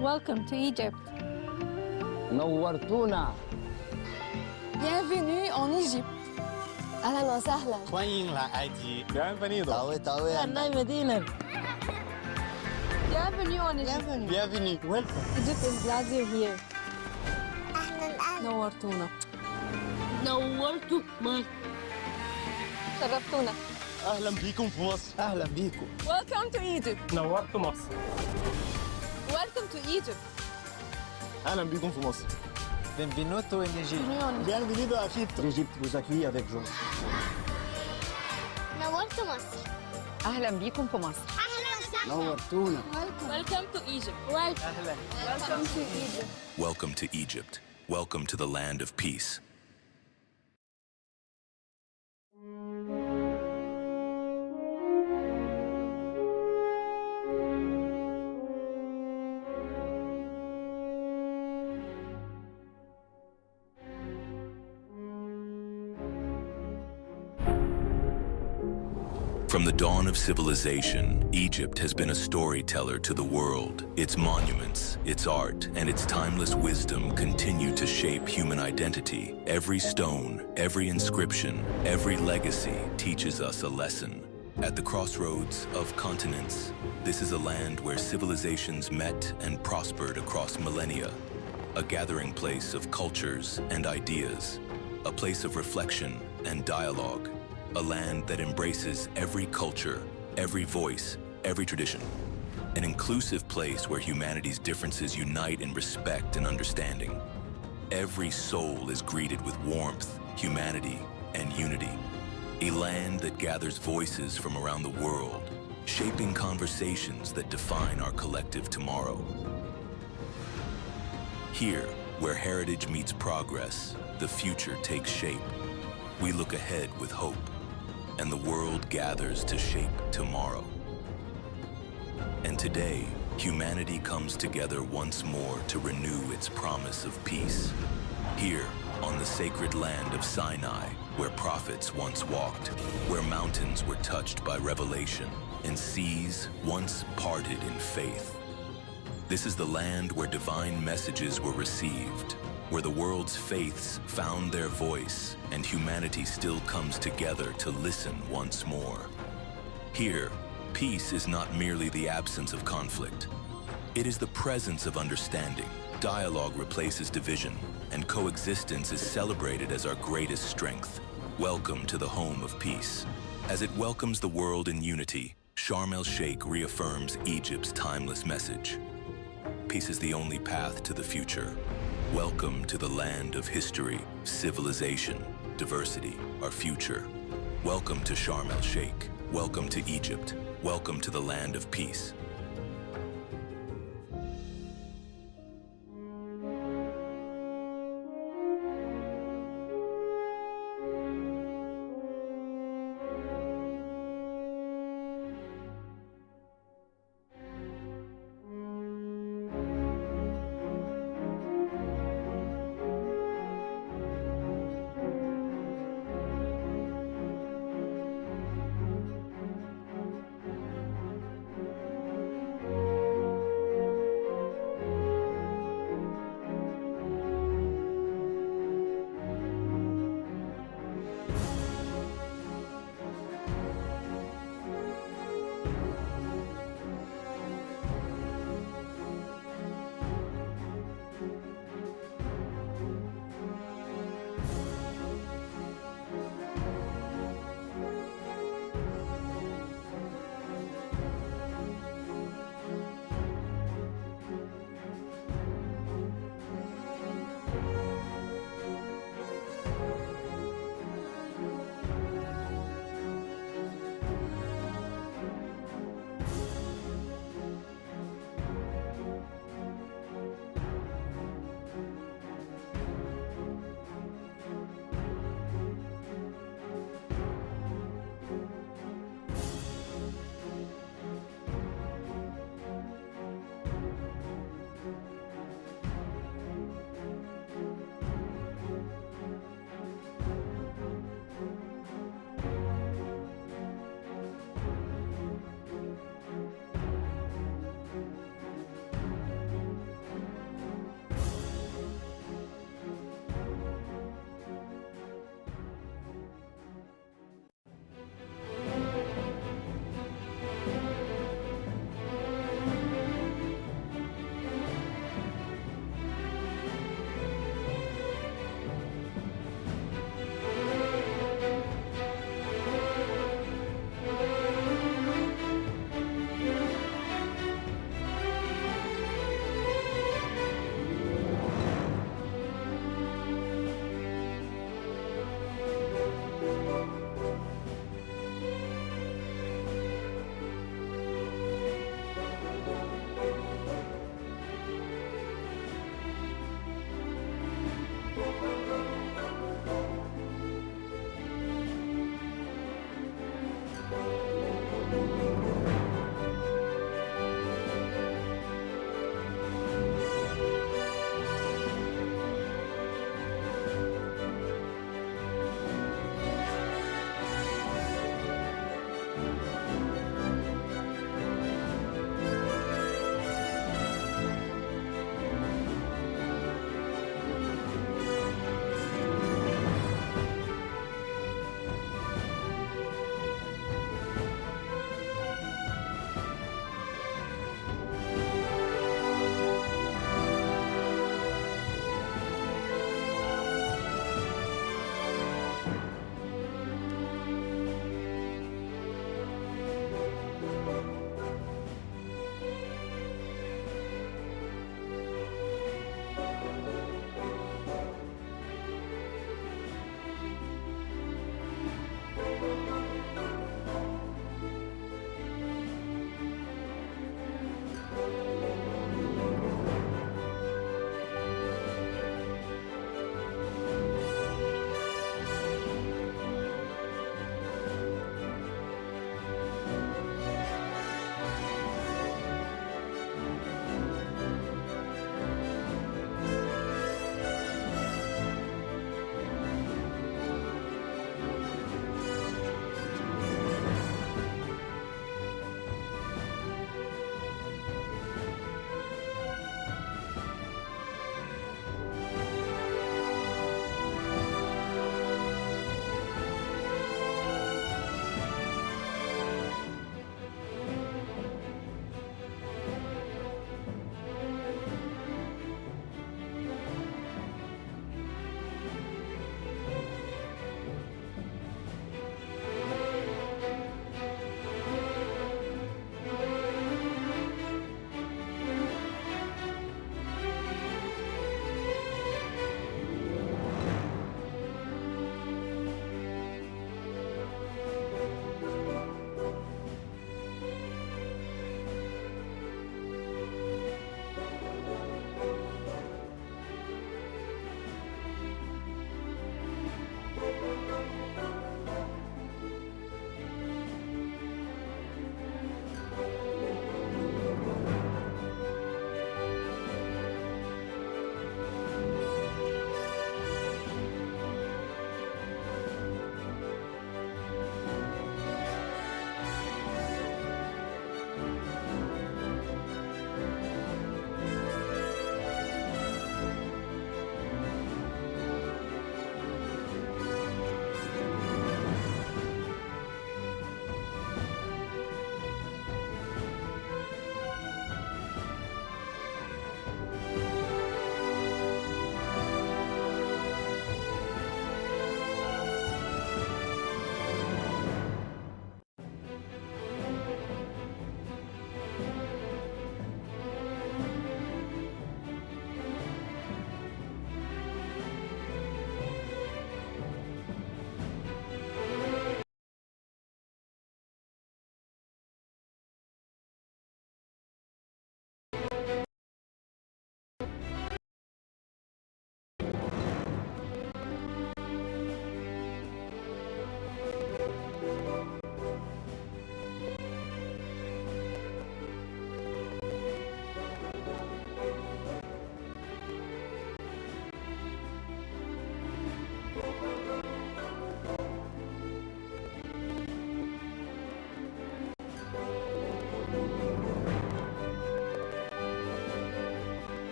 Welcome to Egypt. نورتونا. Bienvenue en Égypte. أهلا وسهلا. 欢迎来埃及。Bienvenido. Bienvenue. Bienvenue en Égypte. Bienvenue. Welcome. Egypt is glad you're here. أهلا. نورتونا. نورتوا مصر. شرفتونا. اهلا بيكم في مصر. أهلا بيكم. Welcome to Egypt. نورت مصر. Welcome to Egypt. اهلا بيكم في مصر. Benvenuto in Egypt. Bienvenido a Egypte. L'Égypte vous accueille avec joie. نورتوا مصر. أهلا بيكم في مصر. أهلا وسهلا. نورتونا. Welcome to Egypt. أهلا. Welcome to Egypt. Welcome to Egypt. Welcome to the land of peace. From the dawn of civilization, Egypt has been a storyteller to the world. Its monuments, its art, and its timeless wisdom continue to shape human identity. Every stone, every inscription, every legacy teaches us a lesson. At the crossroads of continents, this is a land where civilizations met and prospered across millennia. A gathering place of cultures and ideas, a place of reflection and dialogue. A land that embraces every culture, every voice, every tradition. An inclusive place where humanity's differences unite in respect and understanding. Every soul is greeted with warmth, humanity, and unity. A land that gathers voices from around the world, shaping conversations that define our collective tomorrow. Here, where heritage meets progress, the future takes shape. We look ahead with hope, and the world gathers to shape tomorrow. And today, humanity comes together once more to renew its promise of peace. Here, on the sacred land of Sinai, where prophets once walked, where mountains were touched by revelation, and seas once parted in faith. This is the land where divine messages were received, where the world's faiths found their voice and humanity still comes together to listen once more. Here, peace is not merely the absence of conflict. It is the presence of understanding. Dialogue replaces division, and coexistence is celebrated as our greatest strength. Welcome to the home of peace. As it welcomes the world in unity, Sharm el-Sheikh reaffirms Egypt's timeless message. Peace is the only path to the future. Welcome to the land of history, civilization, diversity, our future. Welcome to Sharm el-Sheikh. Welcome to Egypt. Welcome to the land of peace.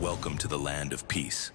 Welcome to the land of peace.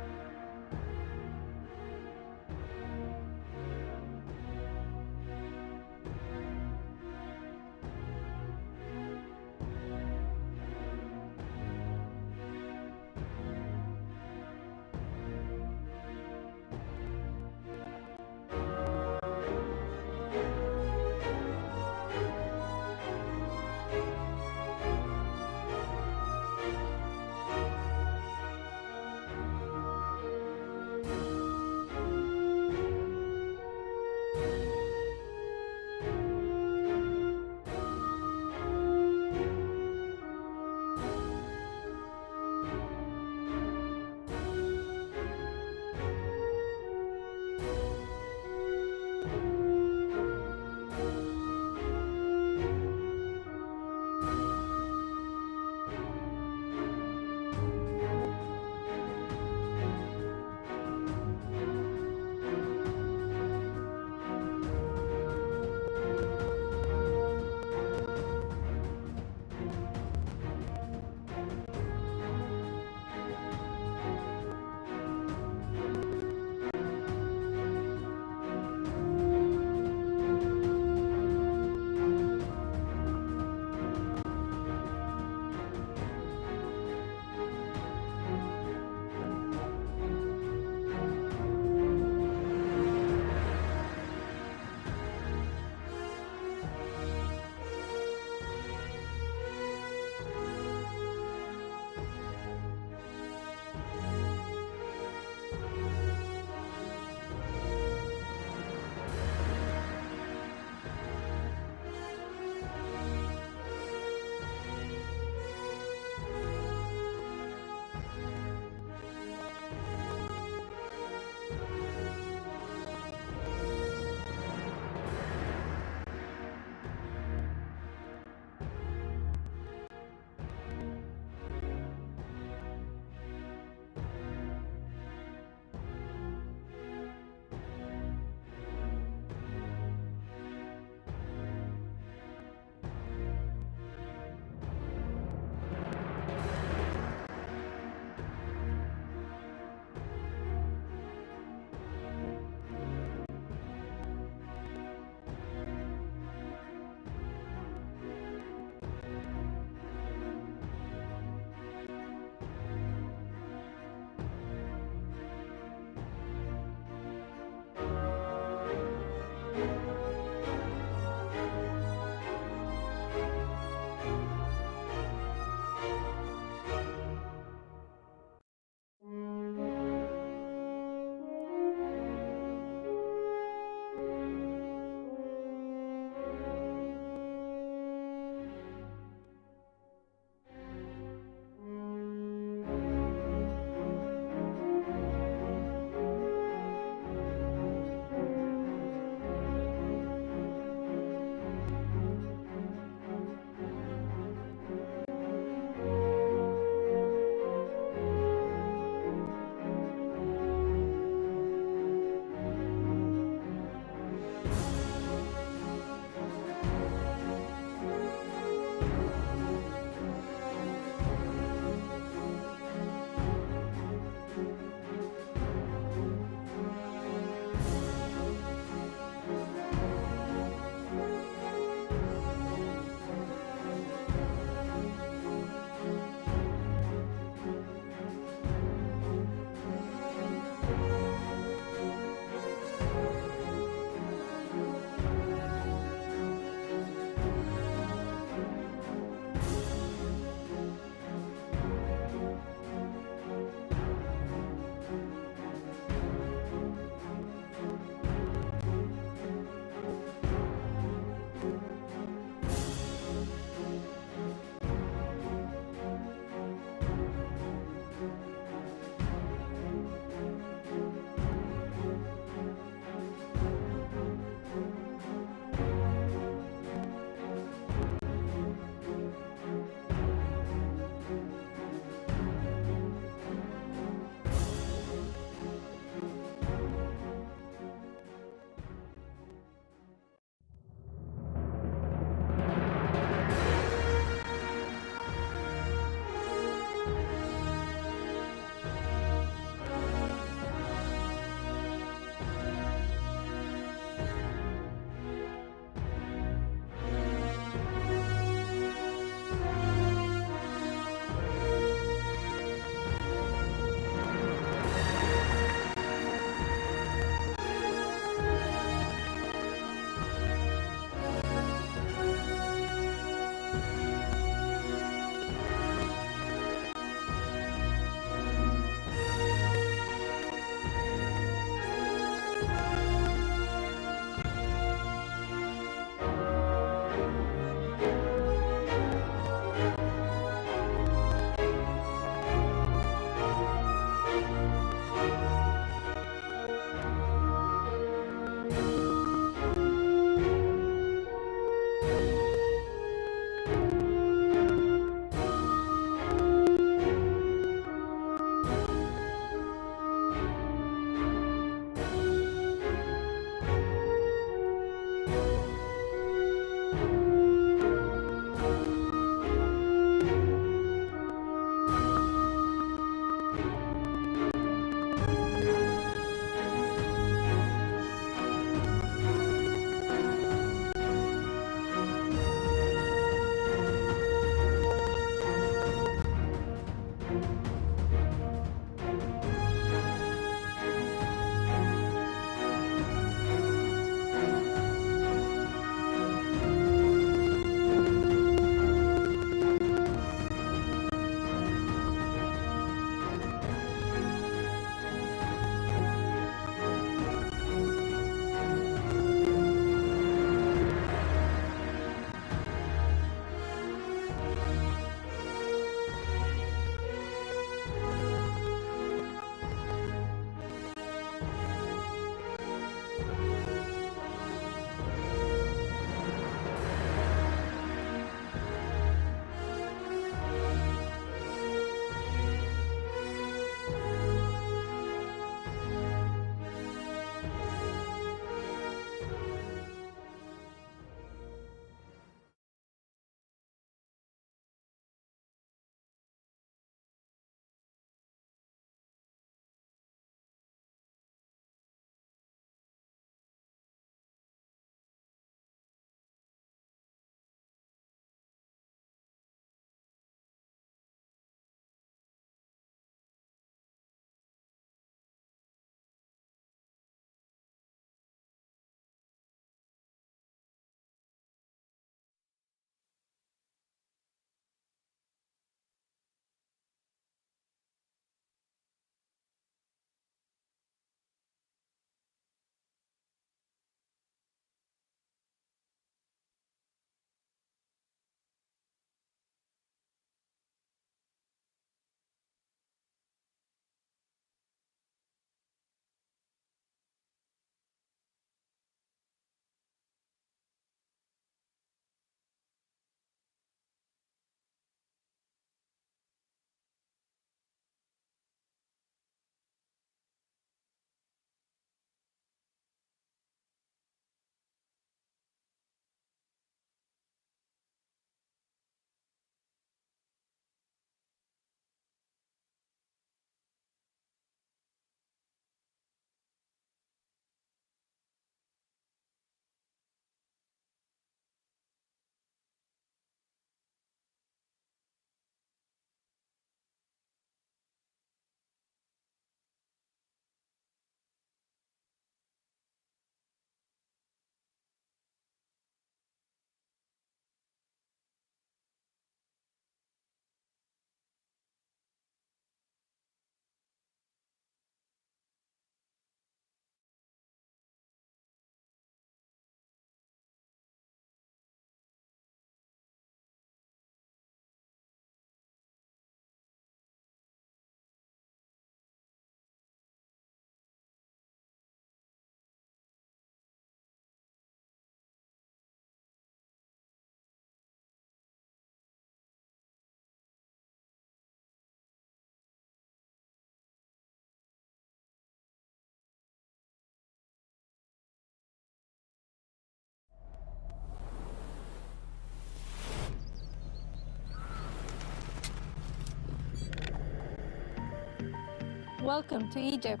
Welcome to Egypt.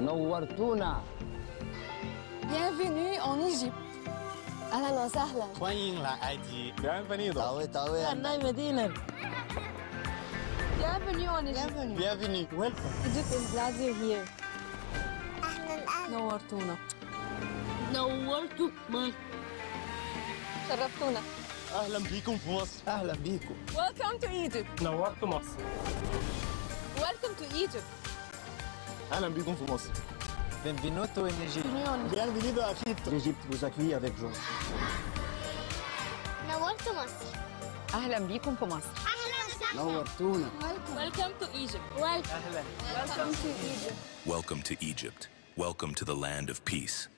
نورتونا. Bienvenue en Égypte. أهلا وسهلا. 欢迎来埃及。Bienvenido. المدينة. Bienvenue en Égypte. Bienvenue. Welcome. Egypt is glad you're here. أهلا. نورتونا. نورتوا مصر. شرفتونا. أهلا بيكم في مصر. أهلا بيكم. Welcome to Egypt. نورت مصر. Welcome to Egypt. أهلا بيكم في مصر. Benvenuto in Egypt. Bienvenido à Chypre. L'Égypte vous accueille avec joie. نورتوا مصر. أهلا بيكم في مصر. أهلا وسهلا. نورتونا. Welcome to Egypt. أهلا. Welcome to Egypt. Welcome to Egypt. Welcome to the land of peace.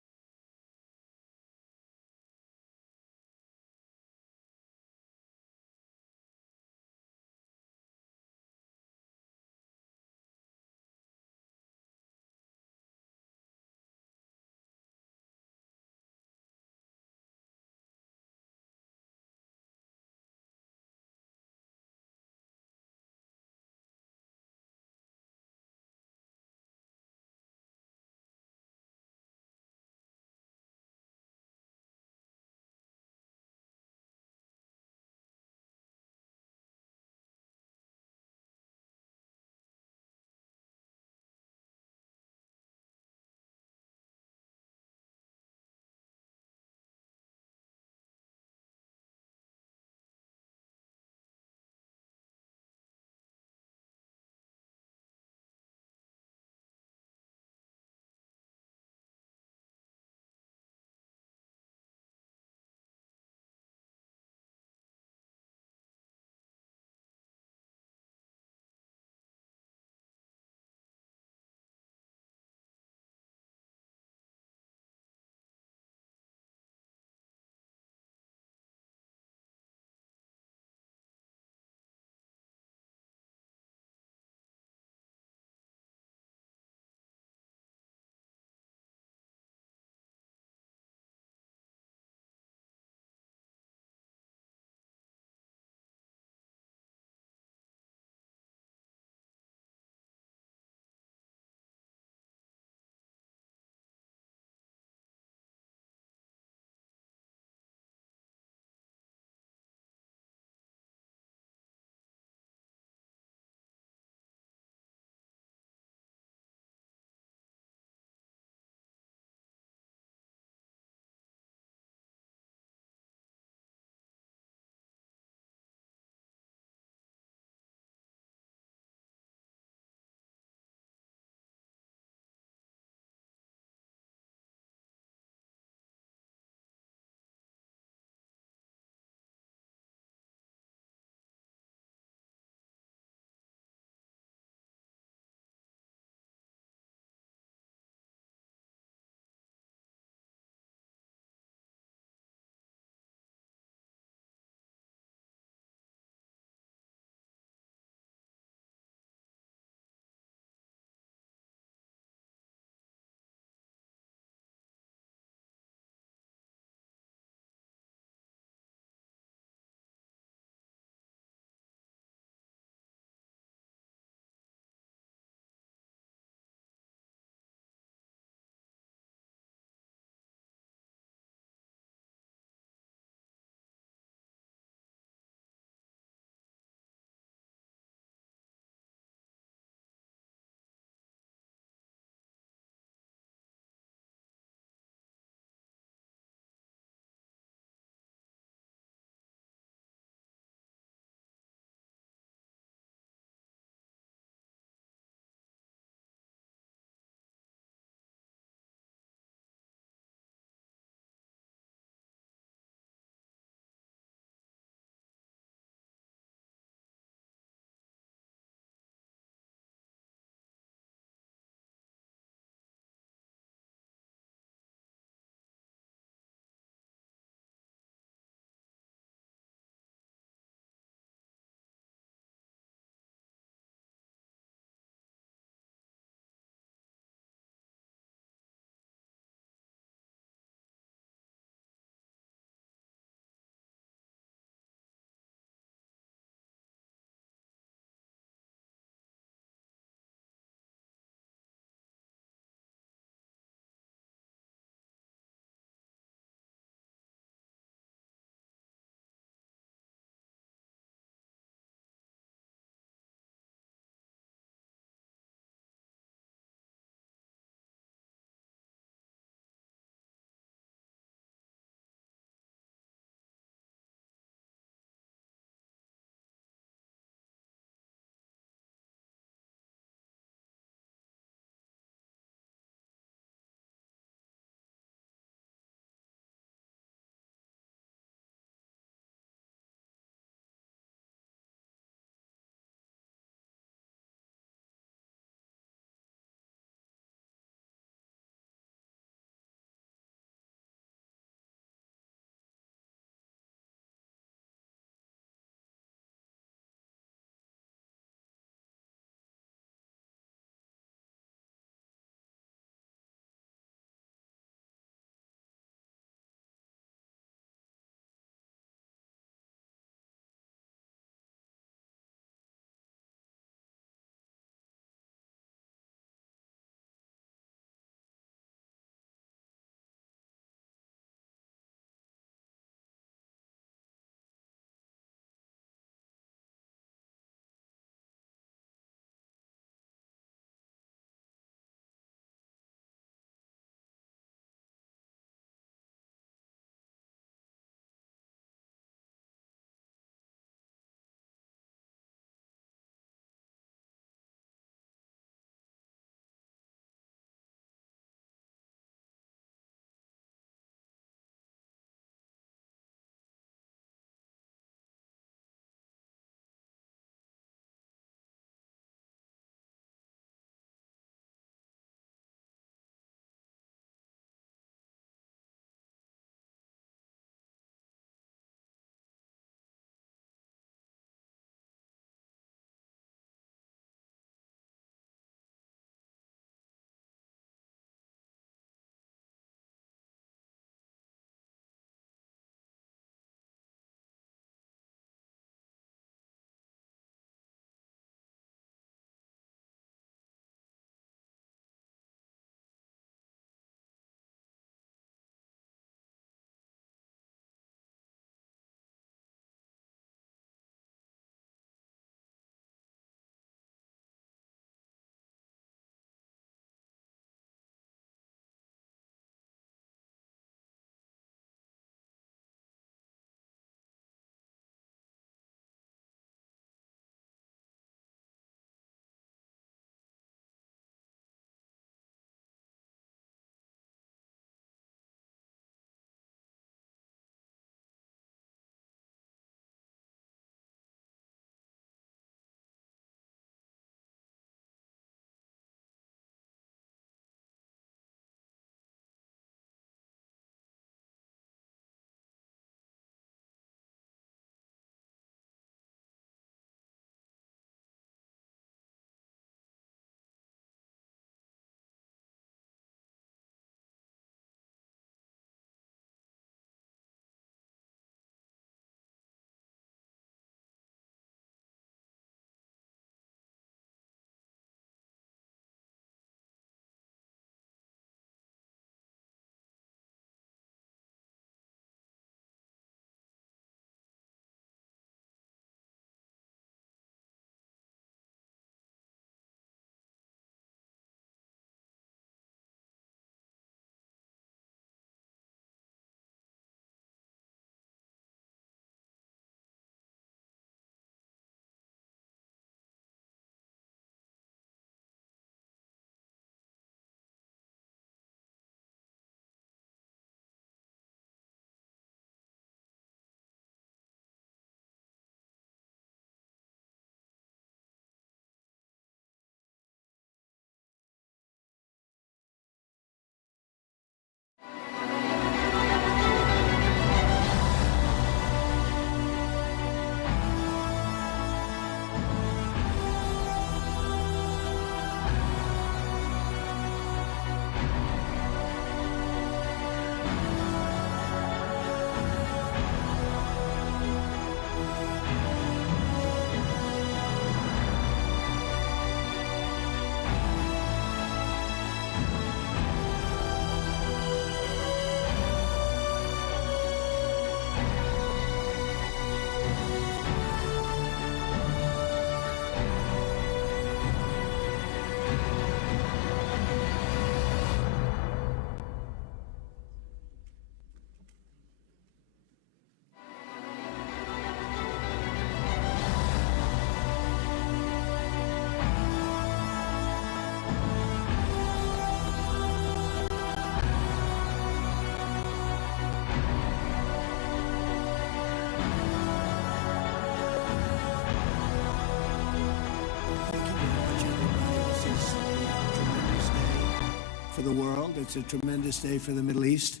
for the world. It's a tremendous day for the Middle East.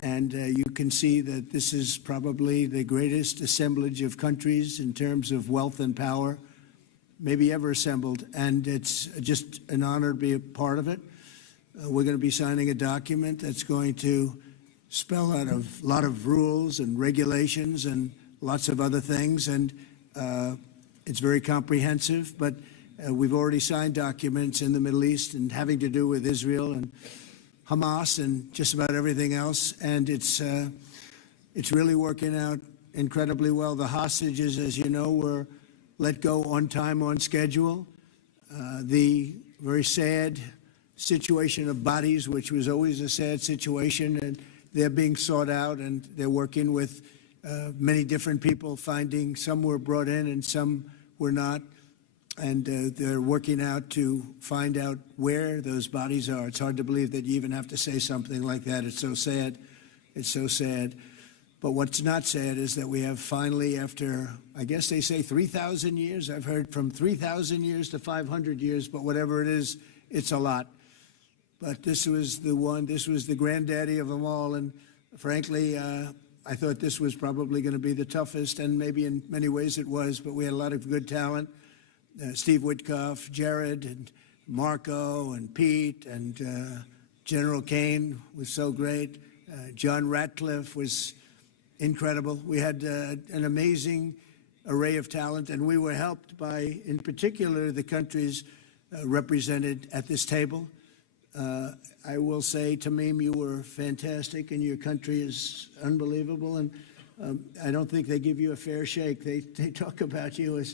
And you can see that this is probably the greatest assemblage of countries in terms of wealth and power maybe ever assembled. And it's just an honor to be a part of it. We're going to be signing a document that's going to spell out a lot of rules and regulations and lots of other things. And it's very comprehensive. But we've already signed documents in the Middle East and having to do with Israel and Hamas and just about everything else, and it's really working out incredibly well. The hostages, as you know, were let go on time, on schedule. The very sad situation of bodies, which was always a sad situation, and they're being sought out, and they're working with many different people, finding some were brought in and some were not. And they're working out to find out where those bodies are. It's hard to believe that you even have to say something like that. It's so sad. It's so sad. But what's not sad is that we have finally, after, I guess they say 3,000 years, I've heard from 3,000 years to 500 years, but whatever it is, it's a lot. But this was the one, this was the granddaddy of them all. And frankly, I thought this was probably going to be the toughest, and maybe in many ways it was, but we had a lot of good talent. Steve Witkoff, Jared, and Marco, and Pete, and General Kane was so great. John Ratcliffe was incredible. We had an amazing array of talent, and we were helped by, in particular, the countries represented at this table. I will say, Tamim, you were fantastic, and your country is unbelievable, and I don't think they give you a fair shake. They talk about you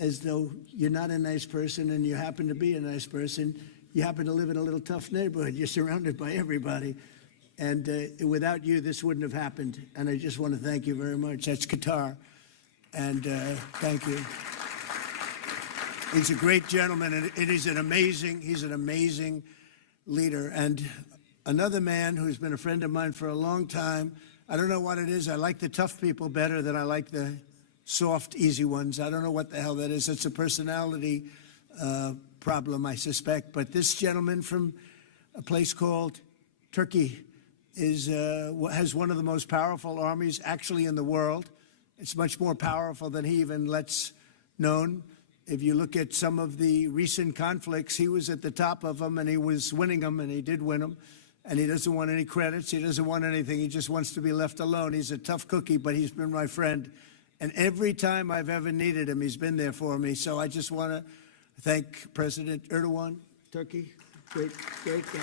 as though you're not a nice person, and you happen to be a nice person. You happen to live in a little tough neighborhood. You're surrounded by everybody. And without you, this wouldn't have happened. And I just want to thank you very much. That's Qatar. And thank you. He's a great gentleman, and he's an amazing leader. And another man who's been a friend of mine for a long time, I don't know what it is. I like the tough people better than I like the soft, easy ones. I don't know what the hell that is. It's a personality problem, I suspect. But this gentleman from a place called Turkey has one of the most powerful armies actually in the world. It's much more powerful than he even lets known. If you look at some of the recent conflicts, he was at the top of them, and he was winning them, and he did win them. And he doesn't want any credits. He doesn't want anything. He just wants to be left alone. He's a tough cookie, but he's been my friend. And every time I've ever needed him, he's been there for me. So I just want to thank President Erdogan, Turkey, great guy.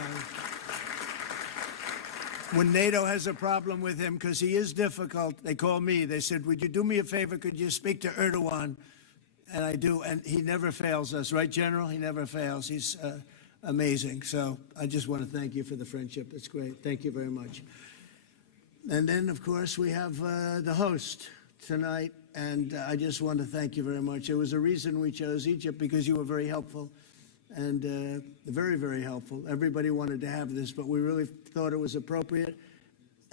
When NATO has a problem with him, because he is difficult, they call me. They said, would you do me a favor? Could you speak to Erdogan? And I do, and he never fails us. Right, General? He never fails. He's amazing. So I just want to thank you for the friendship. It's great. Thank you very much. And then, of course, we have the host tonight, and I just want to thank you very much. There was a reason we chose Egypt, because you were very helpful, and very, very helpful. Everybody wanted to have this, but we really thought it was appropriate,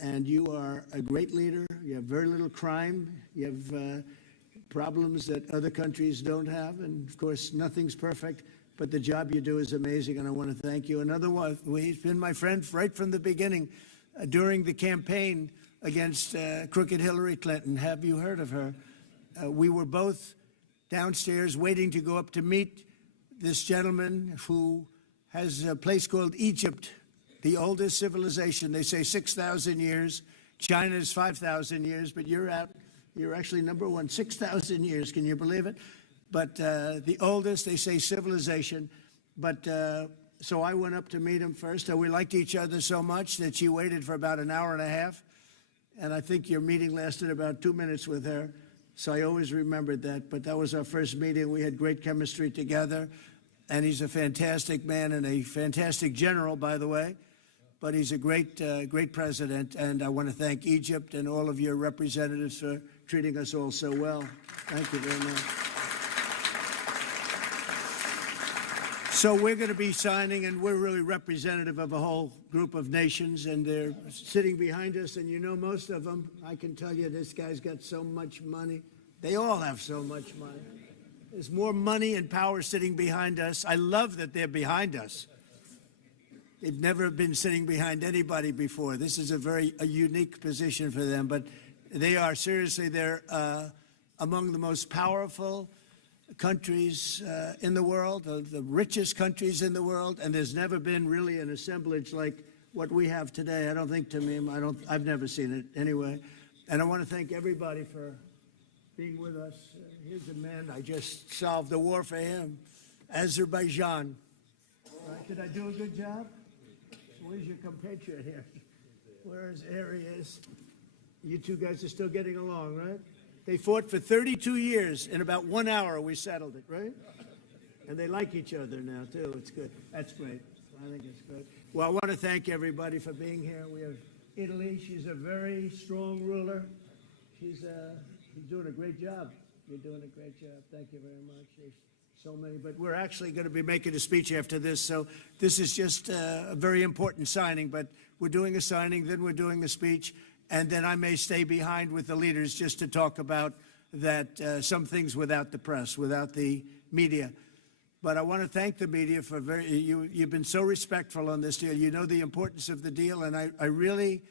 and you are a great leader. You have very little crime. You have problems that other countries don't have, and of course, nothing's perfect, but the job you do is amazing, and I want to thank you. Another one, he's been my friend right from the beginning, during the campaign against crooked Hillary Clinton. Have you heard of her? We were both downstairs waiting to go up to meet this gentleman who has a place called Egypt, the oldest civilization. They say 6,000 years. China's 5,000 years, but you're actually number one, 6,000 years. Can you believe it? But the oldest, they say, civilization. But so I went up to meet him first. We liked each other so much that she waited for about an hour and a half. And I think your meeting lasted about 2 minutes with her. So I always remembered that. But that was our first meeting. We had great chemistry together. And he's a fantastic man and a fantastic general, by the way. But he's a great president. And I want to thank Egypt and all of your representatives for treating us all so well. Thank you very much. So we're going to be signing, and we're really representative of a whole group of nations, and they're sitting behind us, and you know most of them. I can tell you this guy's got so much money. They all have so much money. There's more money and power sitting behind us. I love that they're behind us. They've never been sitting behind anybody before. This is a unique position for them, but they are seriously, they're among the most powerful countries in the world, the richest countries in the world, and there's never been really an assemblage like what we have today. I don't think, Tamim, I've never seen it anyway. And I want to thank everybody for being with us. Here's a man, I just solved the war for him, Azerbaijan. Right, did I do a good job? Where's your compatriot here? Where's areas? You two guys are still getting along, right? They fought for 32 years. In about 1 hour, we settled it, right? And they like each other now, too. It's good. That's great. I think it's good. Well, I want to thank everybody for being here. We have Italy. She's a very strong ruler. She's doing a great job. You're doing a great job. Thank you very much. There's so many, but we're actually going to be making a speech after this, so this is just a very important signing, but we're doing a signing, then we're doing a speech, and then I may stay behind with the leaders just to talk about that, some things without the press, without the media. But I want to thank the media for you've been so respectful on this deal. You know the importance of the deal, and I really,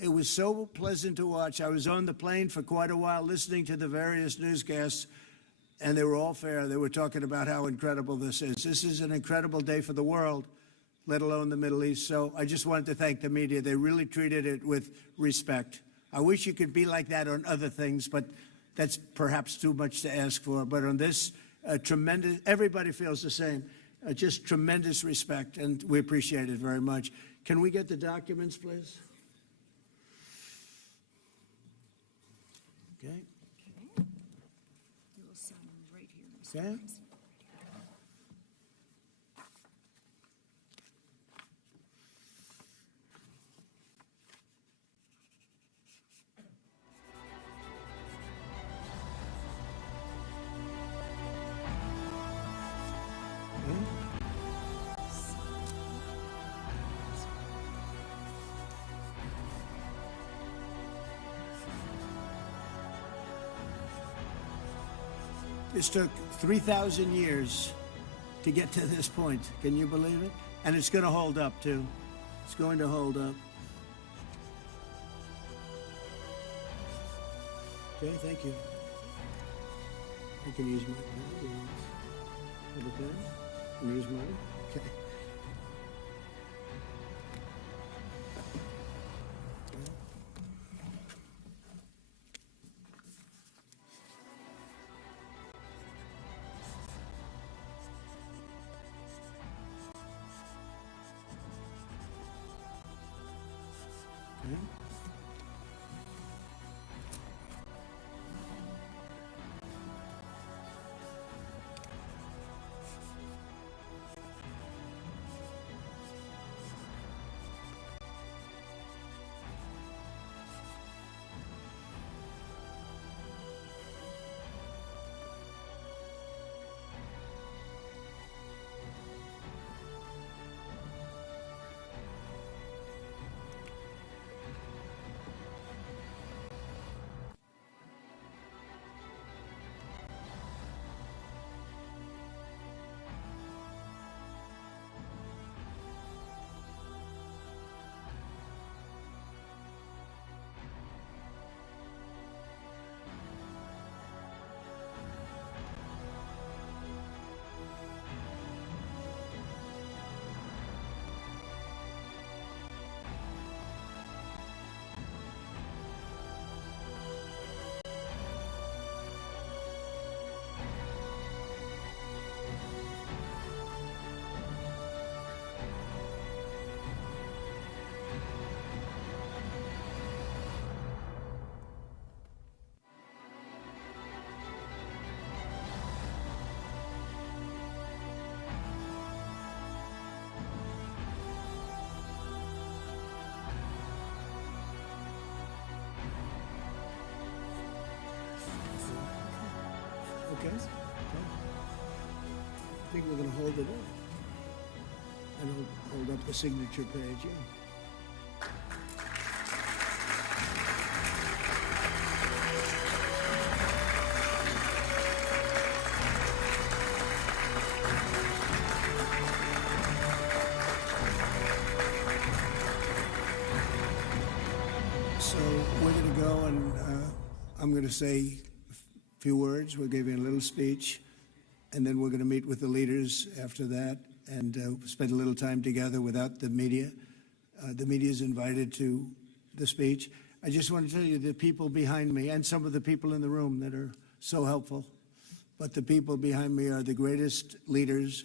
it was so pleasant to watch. I was on the plane for quite a while listening to the various newscasts, and they were all fair. They were talking about how incredible this is. This is an incredible day for the world, let alone the Middle East. So I just wanted to thank the media. They really treated it with respect. I wish you could be like that on other things, but that's perhaps too much to ask for. But on this, tremendous, everybody feels the same. Just tremendous respect, and we appreciate it very much. Can we get the documents, please? Okay. Okay. This took 3,000 years to get to this point. Can you believe it? And it's going to hold up, too. It's going to hold up. Okay, thank you. I can use my pen. Have a pen? Can use mine? Okay. Okay. I think we're going to hold it up. And hold up the signature page, yeah. to say a few words. We're giving a little speech, and then we're going to meet with the leaders after that and spend a little time together without the media. The media is invited to the speech. I just want to tell you the people behind me and some of the people in the room that are so helpful, but the people behind me are the greatest leaders,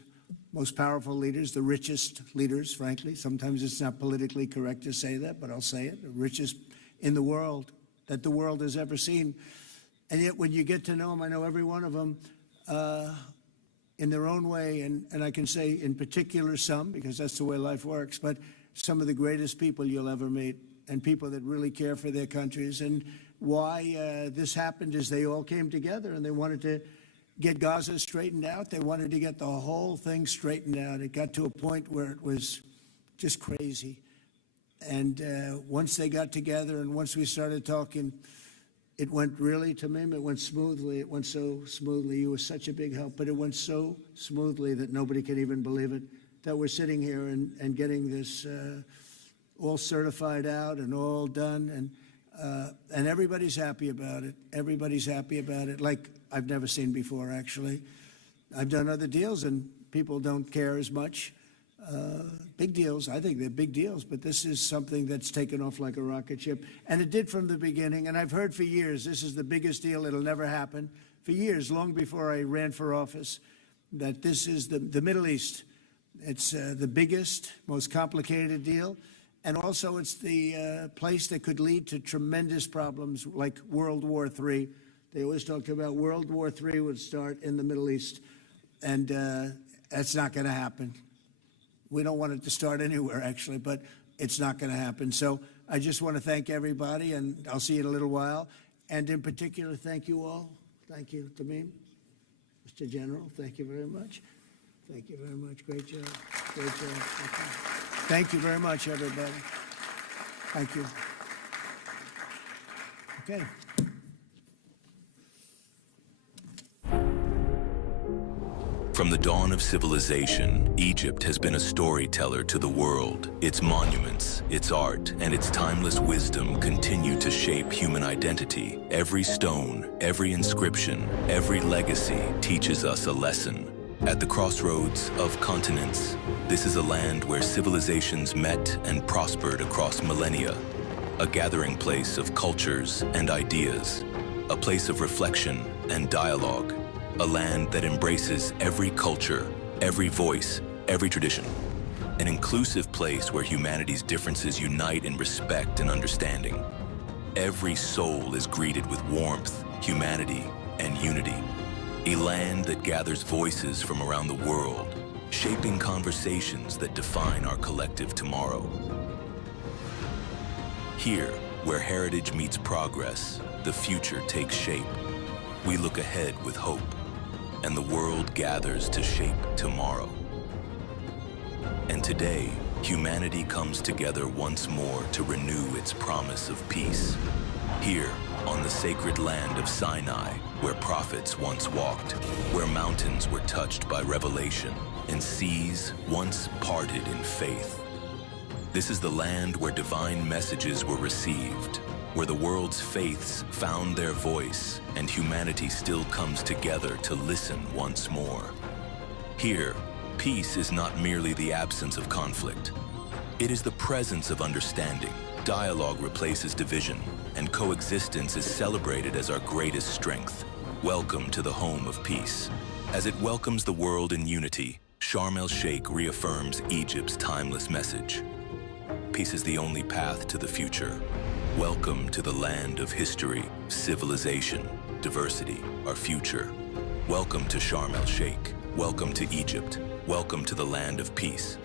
most powerful leaders, the richest leaders, frankly. Sometimes it's not politically correct to say that, but I'll say it, the richest in the world that the world has ever seen. And yet when you get to know them, I know every one of them in their own way, and I can say in particular some, because that's the way life works, but some of the greatest people you'll ever meet, and people that really care for their countries. And why this happened is they all came together and they wanted to get Gaza straightened out. They wanted to get the whole thing straightened out. It got to a point where it was just crazy. And once they got together and once we started talking, it went really, Tamim, it went smoothly. It went so smoothly. You were such a big help, but it went so smoothly that nobody can even believe it, that we're sitting here and getting this all certified out and all done. And everybody's happy about it. Everybody's happy about it, like I've never seen before, actually. I've done other deals, and people don't care as much. Big deals, I think they're big deals, but this is something that's taken off like a rocket ship. And it did from the beginning, and I've heard for years, this is the biggest deal, it'll never happen. For years, long before I ran for office, that this is the Middle East. It's the biggest, most complicated deal. And also it's the place that could lead to tremendous problems like World War III. They always talked about World War III would start in the Middle East. And that's not going to happen. We don't want it to start anywhere, actually, but it's not going to happen. So I just want to thank everybody, and I'll see you in a little while. And in particular, thank you all. Thank you, Tamim. Mr. General, thank you very much. Thank you very much. Great job. Great job. Thank you very much, everybody. Thank you. Okay. From the dawn of civilization, Egypt has been a storyteller to the world. Its monuments, its art, and its timeless wisdom continue to shape human identity. Every stone, every inscription, every legacy teaches us a lesson. At the crossroads of continents, this is a land where civilizations met and prospered across millennia, a gathering place of cultures and ideas, a place of reflection and dialogue, a land that embraces every culture, every voice, every tradition, an inclusive place where humanity's differences unite in respect and understanding. Every soul is greeted with warmth, humanity, and unity. A land that gathers voices from around the world, shaping conversations that define our collective tomorrow. Here, where heritage meets progress, the future takes shape. We look ahead with hope, and the world gathers to shape tomorrow. And today, humanity comes together once more to renew its promise of peace. Here, on the sacred land of Sinai, where prophets once walked, where mountains were touched by revelation, and seas once parted in faith. This is the land where divine messages were received, where the world's faiths found their voice, and humanity still comes together to listen once more. Here, peace is not merely the absence of conflict. It is the presence of understanding. Dialogue replaces division, and coexistence is celebrated as our greatest strength. Welcome to the home of peace. As it welcomes the world in unity, Sharm el-Sheikh reaffirms Egypt's timeless message. Peace is the only path to the future. Welcome to the land of history, civilization, diversity, our future. Welcome to Sharm el-Sheikh. Welcome to Egypt. Welcome to the land of peace.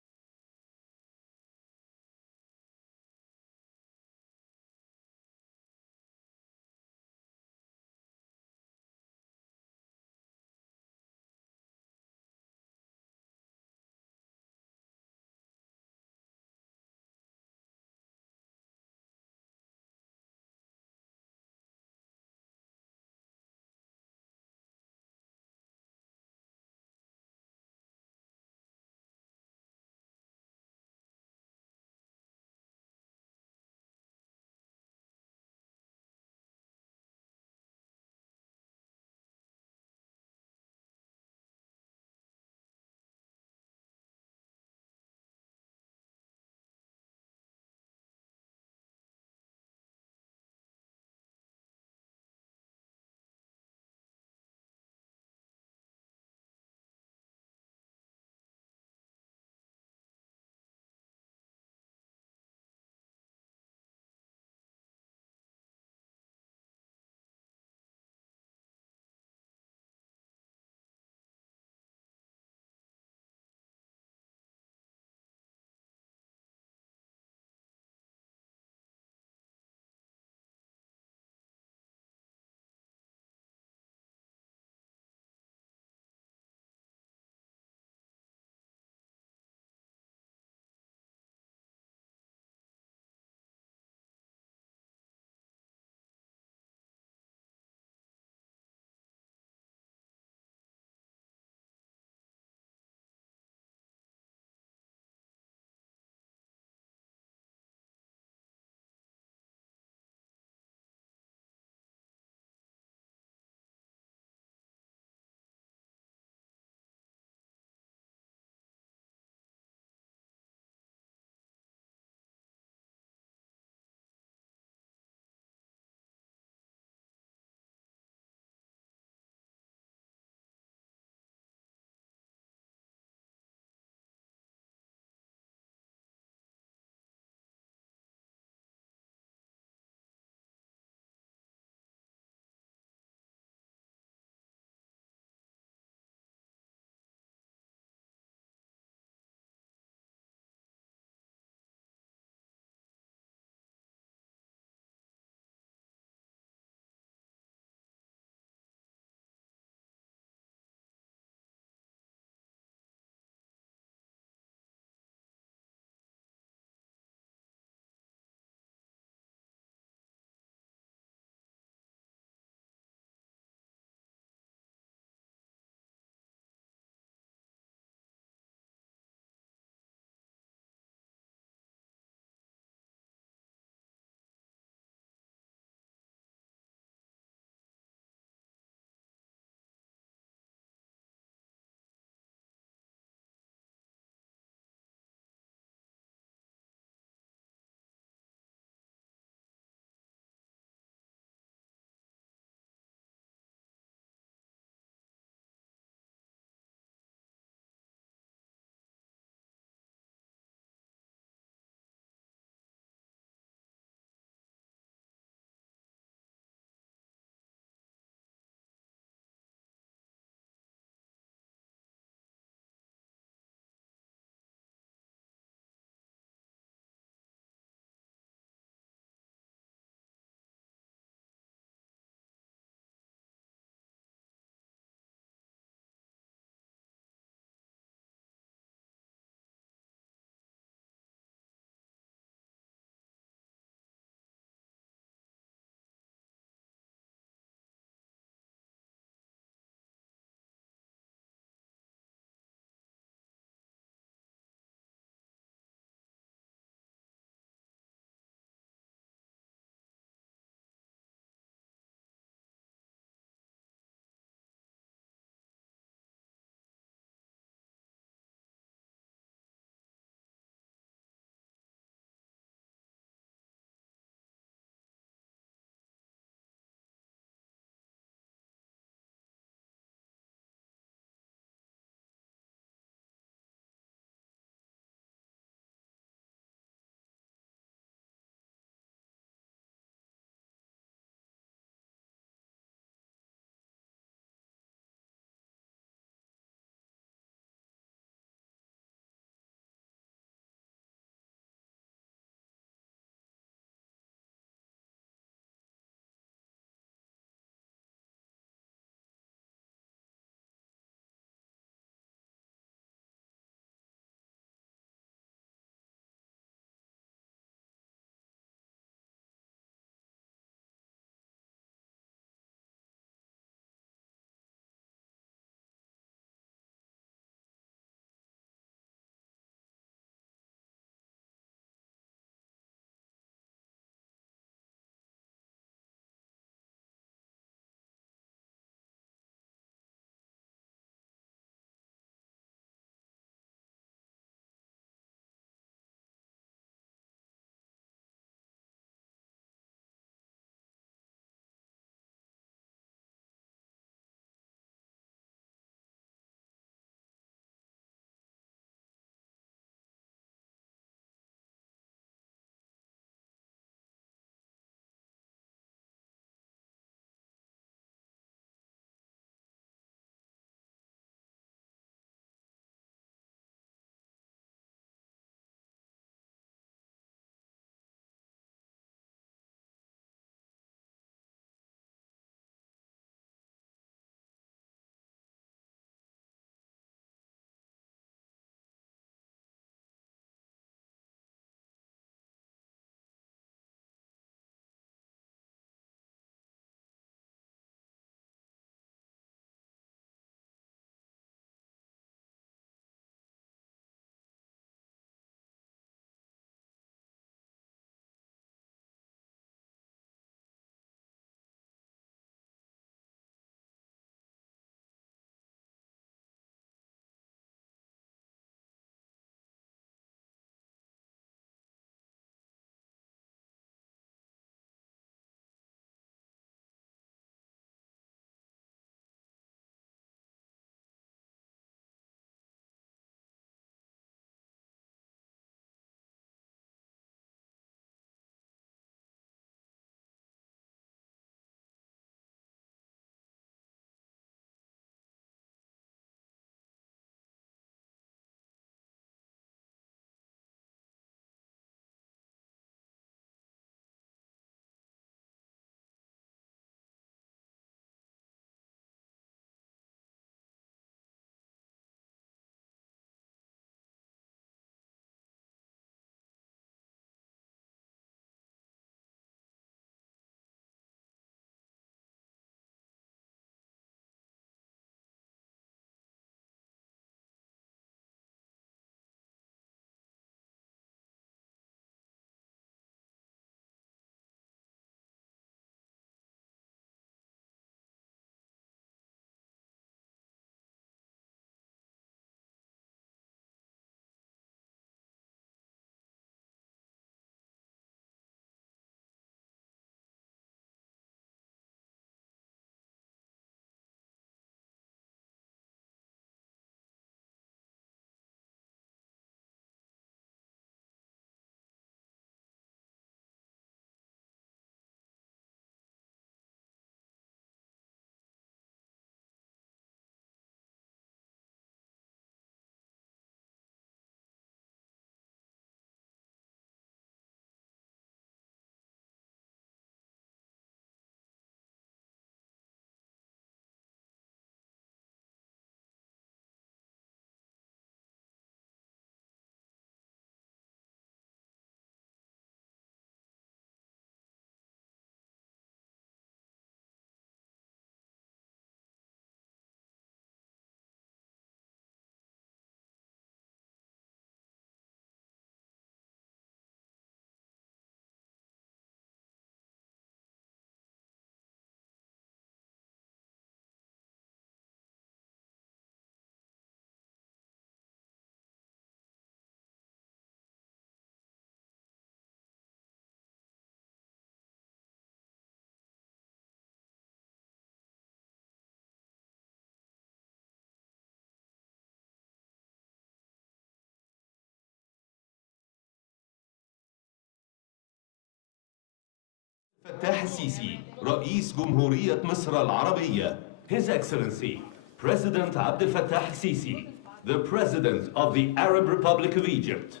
فتاح السيسي رئيس جمهورية مصر العربية. His Excellency President Abdel Fattah Sisi, the President of the Arab Republic of Egypt.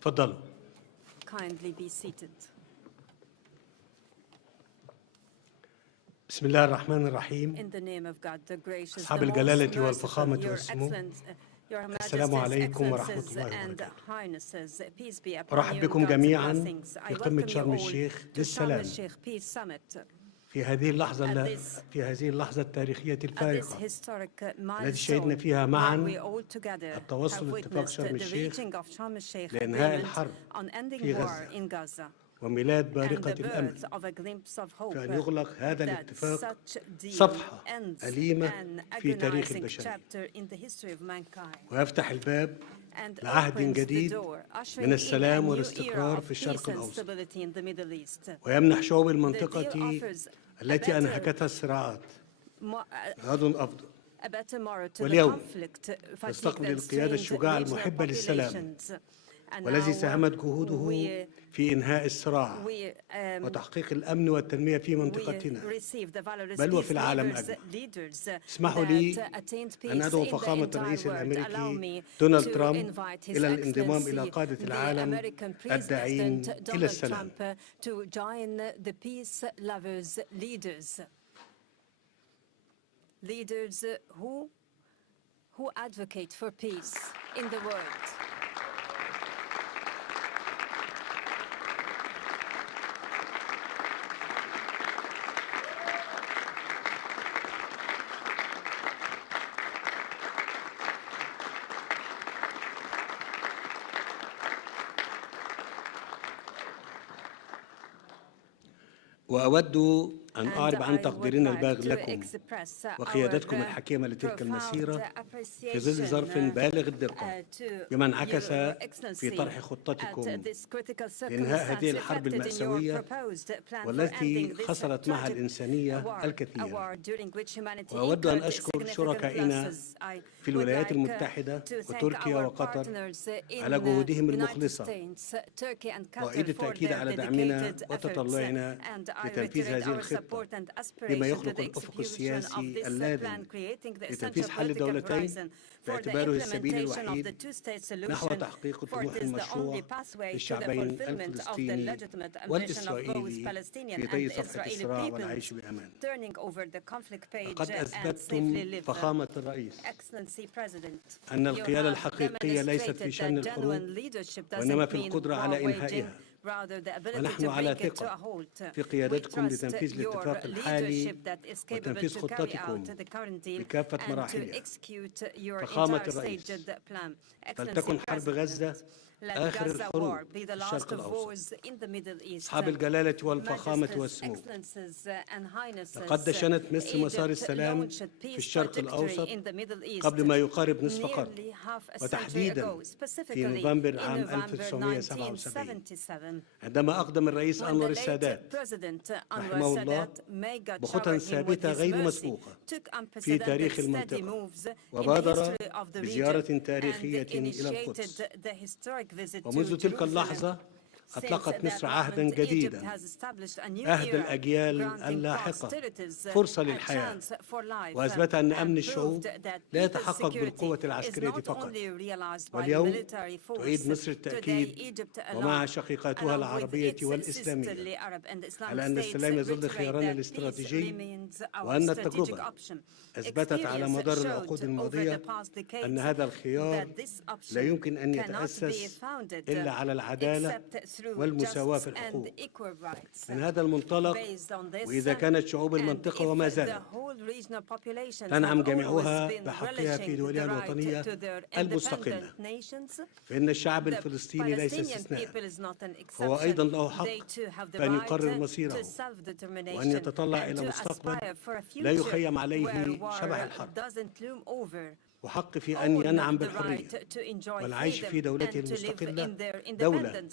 تفضلوا. Kindly be seated. بسم الله الرحمن الرحيم. In the name of God, the gracious, أصحاب the most الجلالة merciful, والفخامة your والسمو. excellencies, your السلام majesties, عليكم ورحمة excellencies, الله and وبركاته. highnesses. Peace be upon أرحب you and بكم God's جميعا blessings. I في قمة welcome you شرم all الشيخ to Sharm للسلام el-Sheikh Peace Summit. في هذه اللحظة التاريخية At this الفارقة historic التي شهدنا milestone فيها where معا we all together التوصل have لاتفاق witnessed شرم the الشيخ reaching of Sharm el-Sheikh لإنهاء agreement الحرب on ending في war غزة in Gaza وميلاد and بارقة the الأمل birth of a glimpse of hope فأن يغلق هذا that الاتفاق such deal صفحة ends أليمة an في تاريخ agonizing البشرية chapter in the history of mankind ويفتح الباب and لعهد opens the جديد door, ushering من in a السلام new والاستقرار era في of الشرق peace and الأوسط stability in the Middle East. ويمنح شعوب The المنطقة deal offers التي a أنهكتها الصراعات غد أفضل better tomorrow to the واليوم conflict نستقبل fatigue that القيادة strained الشجاعة regional المحبة للسلام populations. And والذي now ساهمت جهوده في إنهاء الصراع وتحقيق الأمن والتنمية في منطقتنا بل وفي العالم أجمع. اسمحوا لي أن أدعو فخامة الرئيس الأمريكي دونالد ترامب إلى الانضمام إلى قادة العالم الداعين إلى السلام. Leaders who advocate for peace in the world. وأود أن أعرب عن تقديرنا البالغ لكم وقيادتكم الحكيمة لتلك المسيرة في ظل ظرف بالغ الدقة بما انعكس في طرح خطتكم لإنهاء هذه الحرب المأساوية والتي خسرت معها الإنسانية الكثير. وأود أن أشكر شركائنا في الولايات المتحدة وتركيا وقطر على جهودهم المخلصة وأعيد التأكيد على دعمنا وتطلعنا لتنفيذ هذه الخطة بما يخلق الأفق السياسي اللازم لتنفيذ حل الدولتين باعتباره السبيل الوحيد نحو تحقيق الطموح المشروع للشعبين الفلسطيني والإسرائيلي في طي صفحة الصراع والعيش بأمان. لقد أثبتتم فخامة الرئيس أن القيادة الحقيقية ليست في شأن الحروب وإنما في القدرة على إنهائها ونحن على ثقة في قيادتكم لتنفيذ الاتفاق الحالي وتنفيذ خطتكم بكافة مراحلها. فخامة الرئيس، فلتكن حرب غزة آخر الحروب في الشرق الأوسط. أصحاب الجلالة والفخامة والسمو، لقد دشنت مصر مسار السلام في الشرق الأوسط قبل ما يقارب نصف قرن، وتحديداً في نوفمبر عام 1977 عندما أقدم الرئيس أنور السادات رحمه الله بخطى ثابتة غير مسبوقة في تاريخ المنطقة وبادر بزيارة تاريخية إلى القدس. ومنذ تلك اللحظة أطلقت مصر عهداً جديداً أهدى الأجيال اللاحقة فرصة للحياة وأثبت أن أمن الشعوب لا يتحقق بالقوة العسكرية فقط. واليوم تعيد مصر التأكيد ومع شقيقاتها العربية والإسلامية على أن السلام يظل خيارنا الاستراتيجي وأن التجربة أثبتت على مدار العقود الماضية أن هذا الخيار لا يمكن أن يتأسس إلا على العدالة والمساواة في الحقوق. من هذا المنطلق وإذا كانت شعوب المنطقة وما زالت تنعم جميعها بحقها في دولها الوطنية المستقلة، فإن الشعب الفلسطيني ليس استثناء، هو أيضا له حق بأن يقرر مصيره وأن يتطلع إلى مستقبل لا يخيم عليه شبح الحرب، وحق في أن ينعم بالحرية والعيش في دولته المستقلة، دولة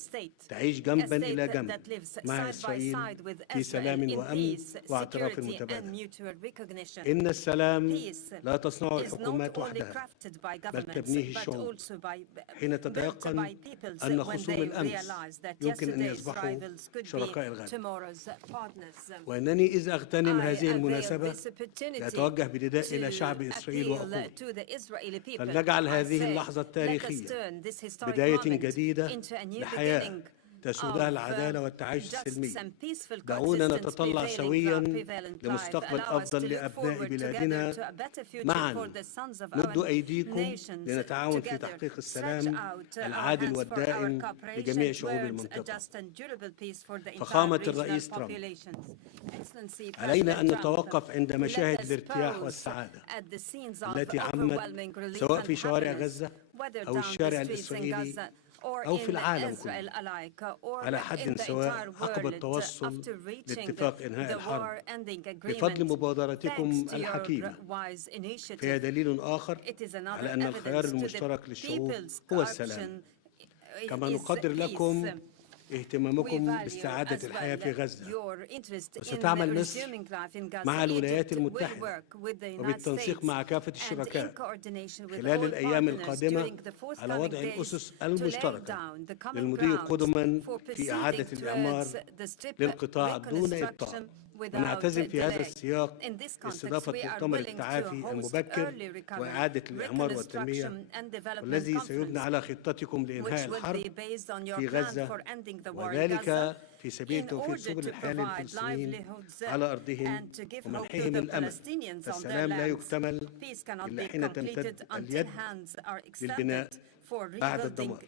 تعيش جنبا إلى جنب مع إسرائيل في سلام وأمن واعتراف متبادل. إن السلام لا تصنعه الحكومات وحدها بل تبنيه الشعوب. حين تتيقن أن خصوم الأمس يمكن أن يصبحوا شركاء الغد. وأنني إذ أغتنم هذه المناسبة لأتوجه بنداء إلى شعب إسرائيل وأقول: فلنجعل هذه اللحظة التاريخية بداية جديدة لحياة تسودها العدالة والتعايش السلمي. دعونا نتطلع سويا لمستقبل أفضل لأبناء بلادنا. معا مدوا أيديكم لنتعاون في تحقيق السلام العادل والدائم لجميع شعوب المنطقة. فخامة الرئيس ترامب، علينا أن نتوقف عند مشاهد الارتياح والسعادة التي عمت سواء في شوارع غزة أو الشارع الإسرائيلي أو في العالم كله على حد سواء عقب التوصل لاتفاق إنهاء الحرب بفضل مبادرتكم الحكيمة. فهي دليل آخر على أن الخيار المشترك للشعوب هو السلام. كما نقدر لكم اهتمامكم باستعادة الحياة في غزة، وستعمل مصر مع الولايات المتحدة وبالتنسيق مع كافة الشركاء خلال الأيام القادمة على وضع الأسس المشتركة للمضي قدما في إعادة الإعمار للقطاع دون إبطاء. ونعتزم في هذا السياق استضافة مؤتمر التعافي المبكر وإعادة الإعمار والتنمية، والذي سيبنى على خطتكم لإنهاء الحرب في غزة، وذلك في سبيل توفير سبل الحياة للفلسطينيين على أرضهم ومنحهم الأمل. فالسلام لا يكتمل إلا حين تمتد اليد للبناء بعد الدمار.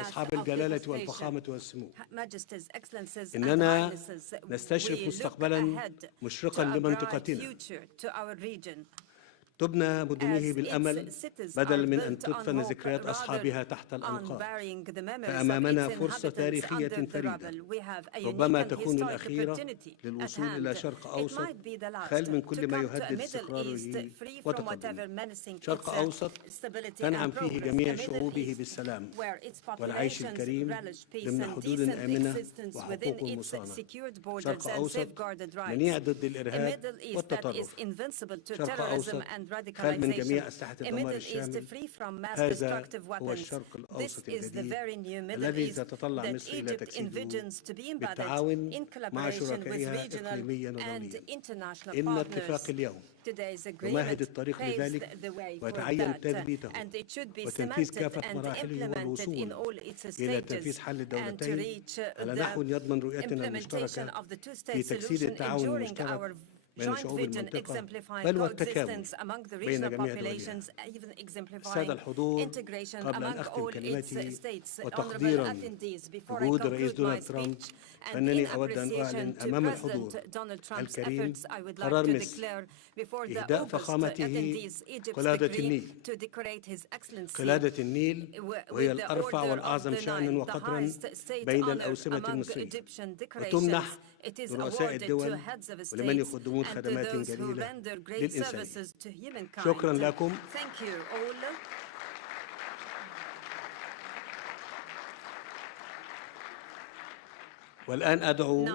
أصحاب الجلالة والفخامة والسمو، إننا نستشرف مستقبلا مشرقا لمنطقتنا تبنى مدنه بالأمل بدلا من أن تدفن ذكريات أصحابها تحت الأنقاض. فأمامنا فرصة تاريخية فريدة ربما تكون الأخيرة للوصول إلى شرق أوسط خال من كل ما يهدد استقراره وتقدمه. شرق أوسط تنعم فيه جميع شعوبه بالسلام والعيش الكريم ضمن حدود آمنة وحقوق مصانة. شرق أوسط منيع ضد الإرهاب والتطرف. شرق أوسط خال من جميع أسلحة الدمار الشامل. هذا هو الشرق الأوسط الجديد الذي تتطلع مصر إلى تجسيده بالتعاون مع شركائها إقليميا ودوليا. إن اتفاق اليوم يمهد الطريق لذلك، ويتعين تثبيته وتنفيذ كافة مراحله والوصول إلى تنفيذ حل الدولتين على نحو يضمن رؤيتنا المشتركة في تجسيد التعاون المشترك بين شعوب المنطقة بل والتكامل بين جميع دولها. السادة الحضور، قبل أن أختم كلمتي وتقديرا لجهود الرئيس دونالد ترامب، فإنني أود أن أعلن أمام الحضور الكريم قرار مصر إهداء فخامته قلادة النيل. قلادة النيل وهي الأرفع والأعظم شأنا وقدرا بين الأوسمة المصرية، وتمنح لرؤساء الدول ولمن يقدمون خدمات جليلة للإنسانية. شكرا لكم. والآن أدعو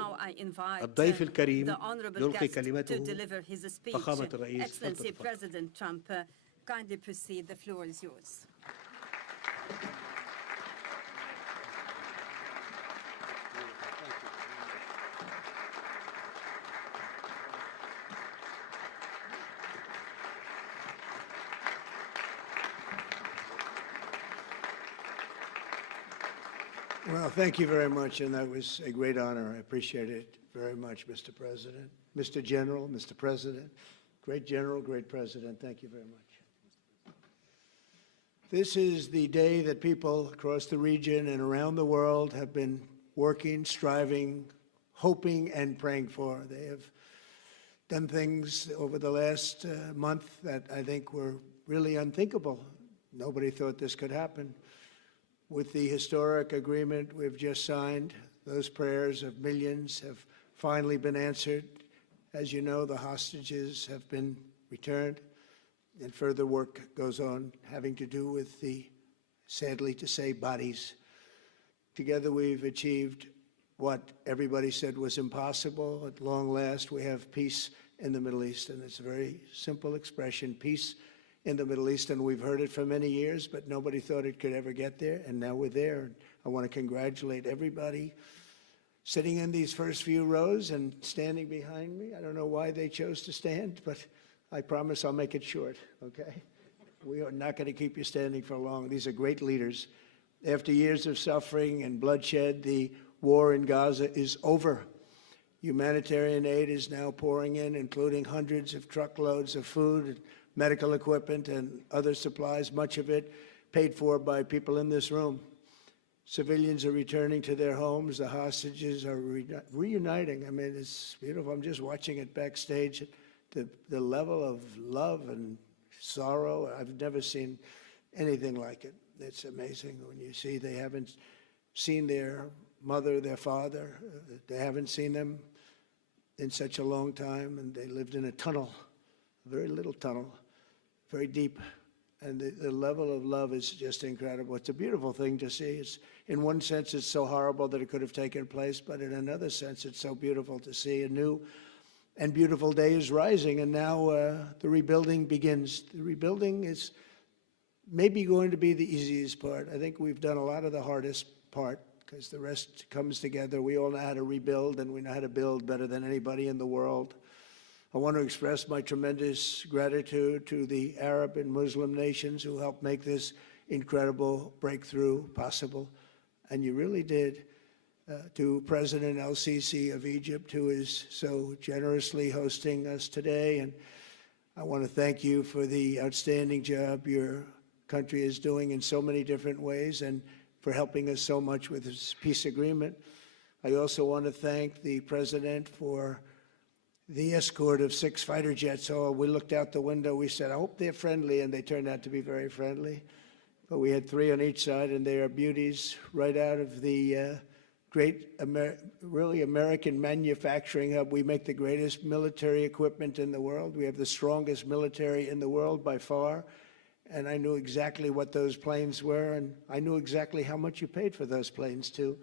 الضيف الكريم يلقي كلمته. فخامة الرئيس، Well, thank you very much, and that was a great honor. I appreciate it very much, Mr. President. Mr. General, Mr. President, great General, great President, thank you very much. This is the day that people across the region and around the world have been working, striving, hoping, and praying for. They have done things over the last month that I think were really unthinkable. Nobody thought this could happen. With the historic agreement we've just signed, those prayers of millions have finally been answered. As you know, the hostages have been returned, and further work goes on having to do with the, sadly to say, bodies Together we've achieved what everybody said was impossible. At long last, we have peace in the Middle East, and it's a very simple expression, peace in the Middle East, and we've heard it for many years, but nobody thought it could ever get there, and now we're there. I want to congratulate everybody sitting in these first few rows and standing behind me. I don't know why they chose to stand, but I promise I'll make it short, okay? We are not going to keep you standing for long. These are great leaders. After years of suffering and bloodshed, the war in Gaza is over. Humanitarian aid is now pouring in, including hundreds of truckloads of food, and medical equipment, and other supplies, much of it paid for by people in this room. Civilians are returning to their homes. The hostages are reuniting. I mean, it's beautiful. I'm just watching it backstage. The level of love and sorrow, I've never seen anything like it. It's amazing when you see they haven't seen their mother, their father. They haven't seen them in such a long time, and they lived in a tunnel, a very little tunnel, very deep. And the level of love is just incredible. It's a beautiful thing to see. It's, in one sense, it's so horrible that it could have taken place, but in another sense, it's so beautiful to see a new and beautiful day is rising, and now the rebuilding begins. The rebuilding is maybe going to be the easiest part. I think we've done a lot of the hardest part, because the rest comes together. We all know how to rebuild, and we know how to build better than anybody in the world. I want to express my tremendous gratitude to the Arab and Muslim nations who helped make this incredible breakthrough possible, and you really did. To President Sisi of Egypt, who is so generously hosting us today, and I want to thank you for the outstanding job your country is doing in so many different ways, and for helping us so much with this peace agreement. I also want to thank the President for the escort of 6 fighter jets. Oh, we looked out the window, we said, I hope they're friendly, and they turned out to be very friendly. But we had 3 on each side, and they are beauties right out of the great, really American manufacturing hub. We make the greatest military equipment in the world. We have the strongest military in the world by far. And I knew exactly what those planes were, and I knew exactly how much you paid for those planes, too.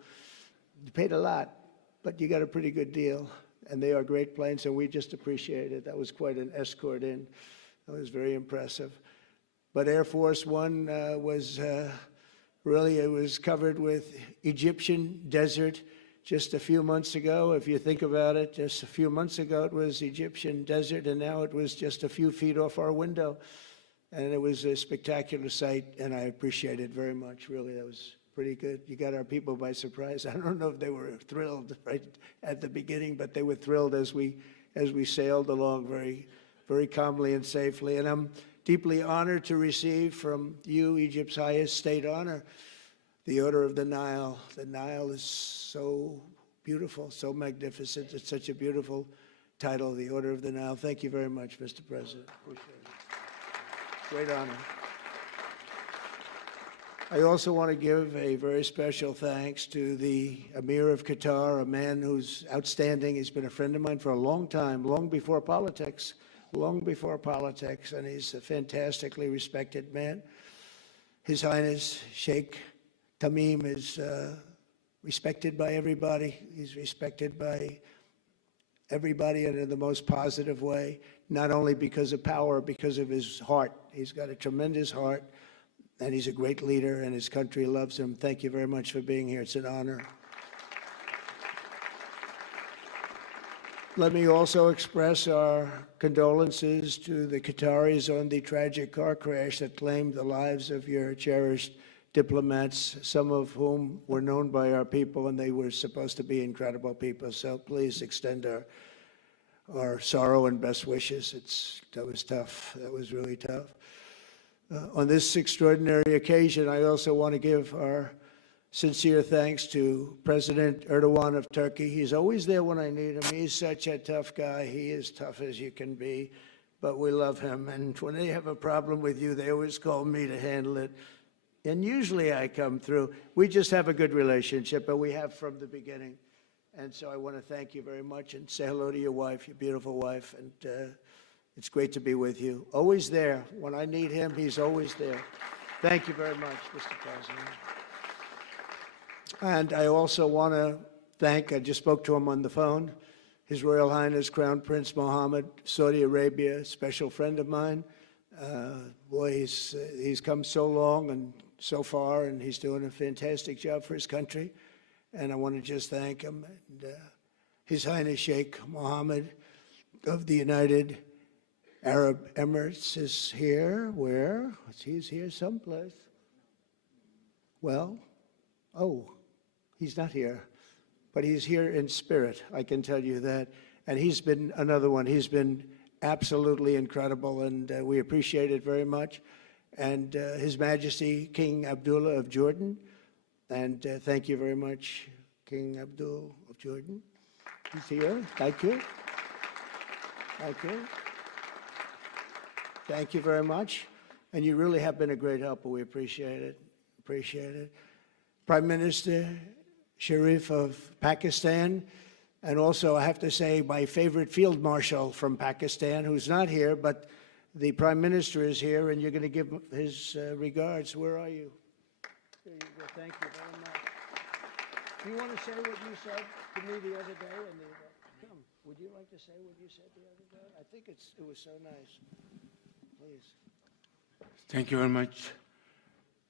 You paid a lot, but you got a pretty good deal. And they are great planes, and we just appreciate it. That was quite an escort in. That was very impressive. But Air Force One was really, it was covered with Egyptian desert just a few months ago. If you think about it, just a few months ago it was Egyptian desert, and now it was just a few feet off our window. And it was a spectacular sight, and I appreciate it very much. Really, that was pretty good. You got our people by surprise. I don't know if they were thrilled right at the beginning, but they were thrilled as we sailed along very, very calmly and safely. And I'm deeply honored to receive from you, Egypt's highest state honor, the Order of the Nile. The Nile is so beautiful, so magnificent. It's such a beautiful title, the Order of the Nile. Thank you very much, Mr. President. Appreciate it. Great honor. I also want to give a very special thanks to the Emir of Qatar, a man who's outstanding. He's been a friend of mine for a long time, long before politics, and he's a fantastically respected man. His Highness Sheikh Tamim is respected by everybody. He's respected by everybody, and in the most positive way, not only because of power, because of his heart. He's got a tremendous heart, and he's a great leader, and his country loves him. Thank you very much for being here. It's an honor. Let me also express our condolences to the Qataris on the tragic car crash that claimed the lives of your cherished diplomats, some of whom were known by our people, and they were supposed to be incredible people. So please extend our sorrow and best wishes. That was tough. That was really tough. On this extraordinary occasion, I also want to give our sincere thanks to President Erdogan of Turkey. He's always there when I need him. He's such a tough guy. He is tough as you can be, but we love him. And when they have a problem with you, they always call me to handle it. And usually I come through. We just have a good relationship, but we have from the beginning. And so I want to thank you very much and say hello to your wife, your beautiful wife. And it's great to be with you. Always there. When I need him, he's always there. Thank you very much, Mr. President. And I also want to thank, I just spoke to him on the phone, His Royal Highness Crown Prince Mohammed, Saudi Arabia, special friend of mine. Boy, he's come so long and so far, and he's doing a fantastic job for his country. And I want to just thank him. And, His Highness Sheikh Mohammed of the United Arab Emirates is here. Where? He's here someplace. Well, oh, he's not here. But he's here in spirit, I can tell you that. And he's been another one. He's been absolutely incredible, and we appreciate it very much. And His Majesty King Abdullah of Jordan. And thank you very much, King Abdul of Jordan. He's here. Thank you. Thank you. Thank you very much. And you really have been a great helper. We appreciate it. Appreciate it. Prime Minister Sharif of Pakistan, and also I have to say my favorite field marshal from Pakistan, who's not here, but the Prime Minister is here, and you're going to give his regards. Where are you? There you go. Thank you very much. Do you want to say what you said to me the other day? Come, would you like to say what you said the other day? I think it was so nice. Please. Thank you very much,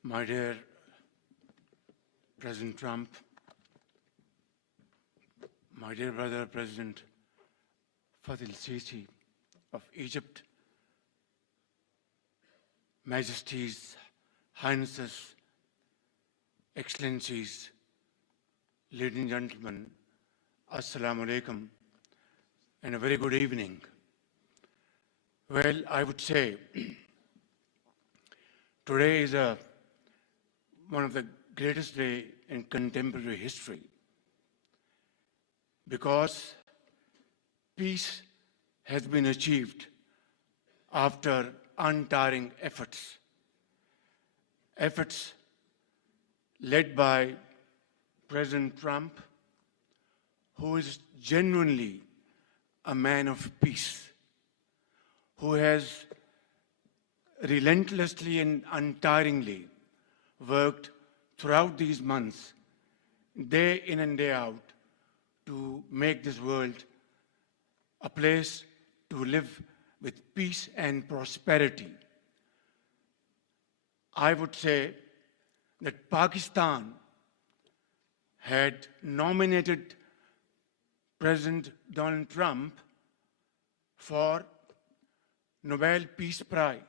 my dear President Trump, my dear brother President Fadil Sisi of Egypt, Majesties, Highnesses, Excellencies, ladies and gentlemen, Assalamu alaikum, and a very good evening. Well, I would say today is one of the greatest days in contemporary history, because peace has been achieved after untiring efforts led by President Trump, who is genuinely a man of peace, who has relentlessly and untiringly worked throughout these months, day in and day out, to make this world a place to live with peace and prosperity. I would say that Pakistan had nominated President Donald Trump for Nobel Peace Prize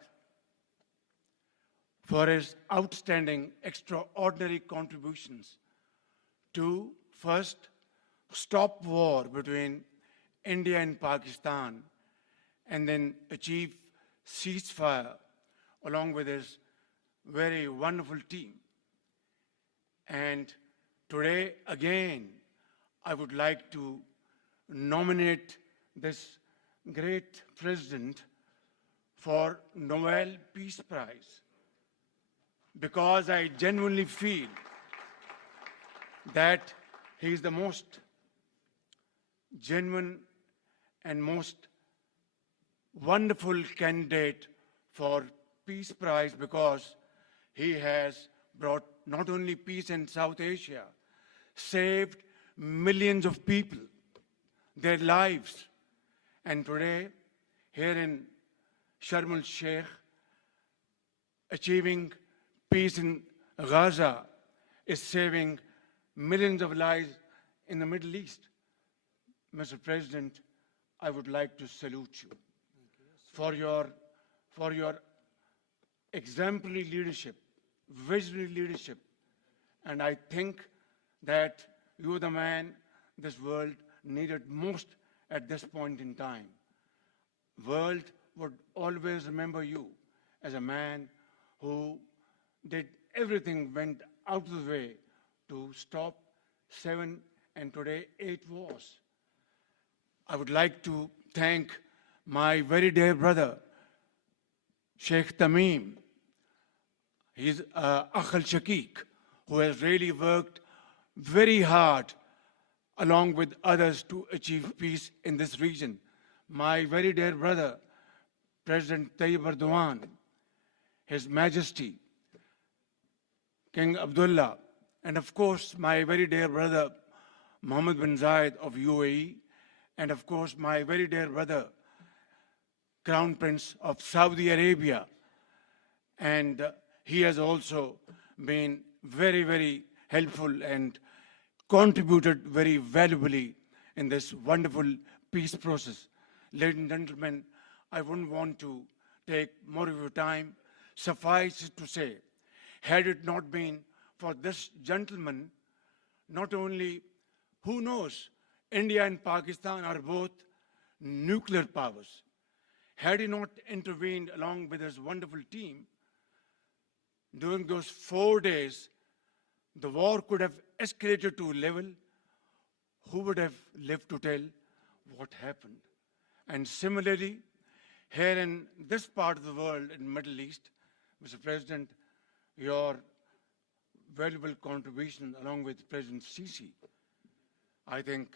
for his outstanding, extraordinary contributions to first stop war between India and Pakistan, and then achieve ceasefire along with his very wonderful team. And today, again, I would like to nominate this great president for Nobel Peace Prize, because I genuinely feel that he is the most genuine and most wonderful candidate for Peace Prize, because he has brought not only peace in South Asia, saved millions of people, their lives. And today, here in Sharm el-Sheikh, achieving peace in Gaza is saving millions of lives in the Middle East. Mr. President, I would like to salute you for your exemplary leadership, visionary leadership. And I think that you're the man this world needed most at this point in time. World would always remember you as a man who did everything, went out of the way to stop 7 and today 8 wars. I would like to thank my very dear brother, Sheikh Tamim. He's Akh al-Shaqiq, who has really worked very hard along with others to achieve peace in this region. My very dear brother, President Tayyip Erdogan, His Majesty, King Abdullah, and of course, my very dear brother, Mohammed bin Zayed of UAE, and of course, my very dear brother, Crown Prince of Saudi Arabia. And he has also been very, very helpful and contributed very valuably in this wonderful peace process. Ladies and gentlemen, I wouldn't want to take more of your time. Suffice it to say, had it not been for this gentleman, not only, who knows, India and Pakistan are both nuclear powers. Had he not intervened along with his wonderful team, during those 4 days, the war could have escalated to a level. Who would have lived to tell what happened? And similarly, here in this part of the world, in the Middle East, Mr. President, your valuable contribution along with President Sisi, I think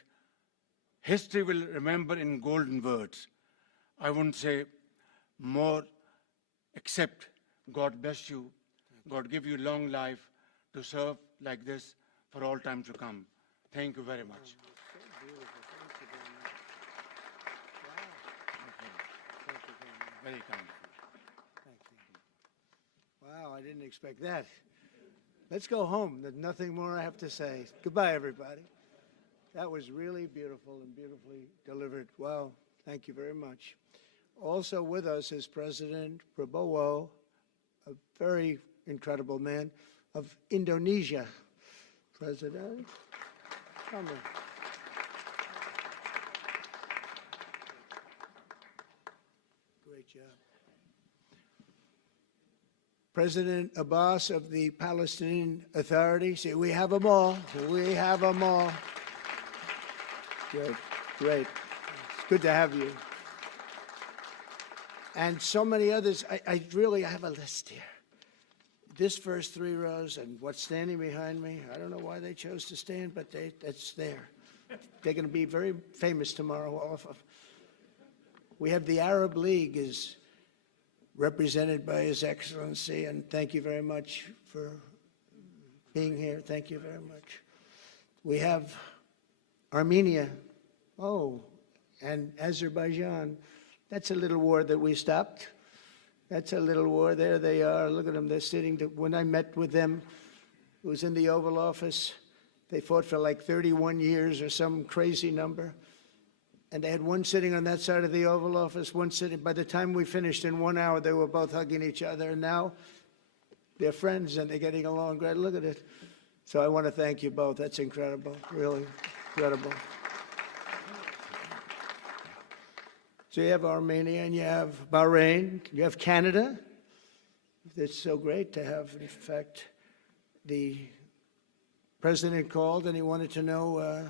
history will remember in golden words. I wouldn't say more, except God bless you, God give you long life to serve like this for all time to come. Thank you very much. Very kind. Wow, I didn't expect that. Let's go home. There's nothing more I have to say. Goodbye, everybody. That was really beautiful and beautifully delivered. Wow, thank you very much. Also with us is President Prabowo, a very incredible man of Indonesia. President, come in. Great job. President Abbas of the Palestinian Authority. See, we have them all. We have them all. Good, great. It's good to have you. And so many others. I really have a list here. This first 3 rows and what's standing behind me, I don't know why they chose to stand, but it's there. They're going to be very famous tomorrow, all of them. We have the Arab League is represented by His Excellency, and thank you very much for being here. Thank you very much. We have Armenia, and Azerbaijan. That's a little war that we stopped. That's a little war. There they are. Look at them. They're sitting. When I met with them, it was in the Oval Office. They fought for like 31 years or some crazy number. And they had one sitting on that side of the Oval Office, one sitting. By the time we finished in 1 hour, they were both hugging each other. And now they're friends and they're getting along great. Look at it. So I want to thank you both. That's incredible. Really incredible. So you have Armenia and you have Bahrain, you have Canada. It's so great to have, in fact, the president called and he wanted to know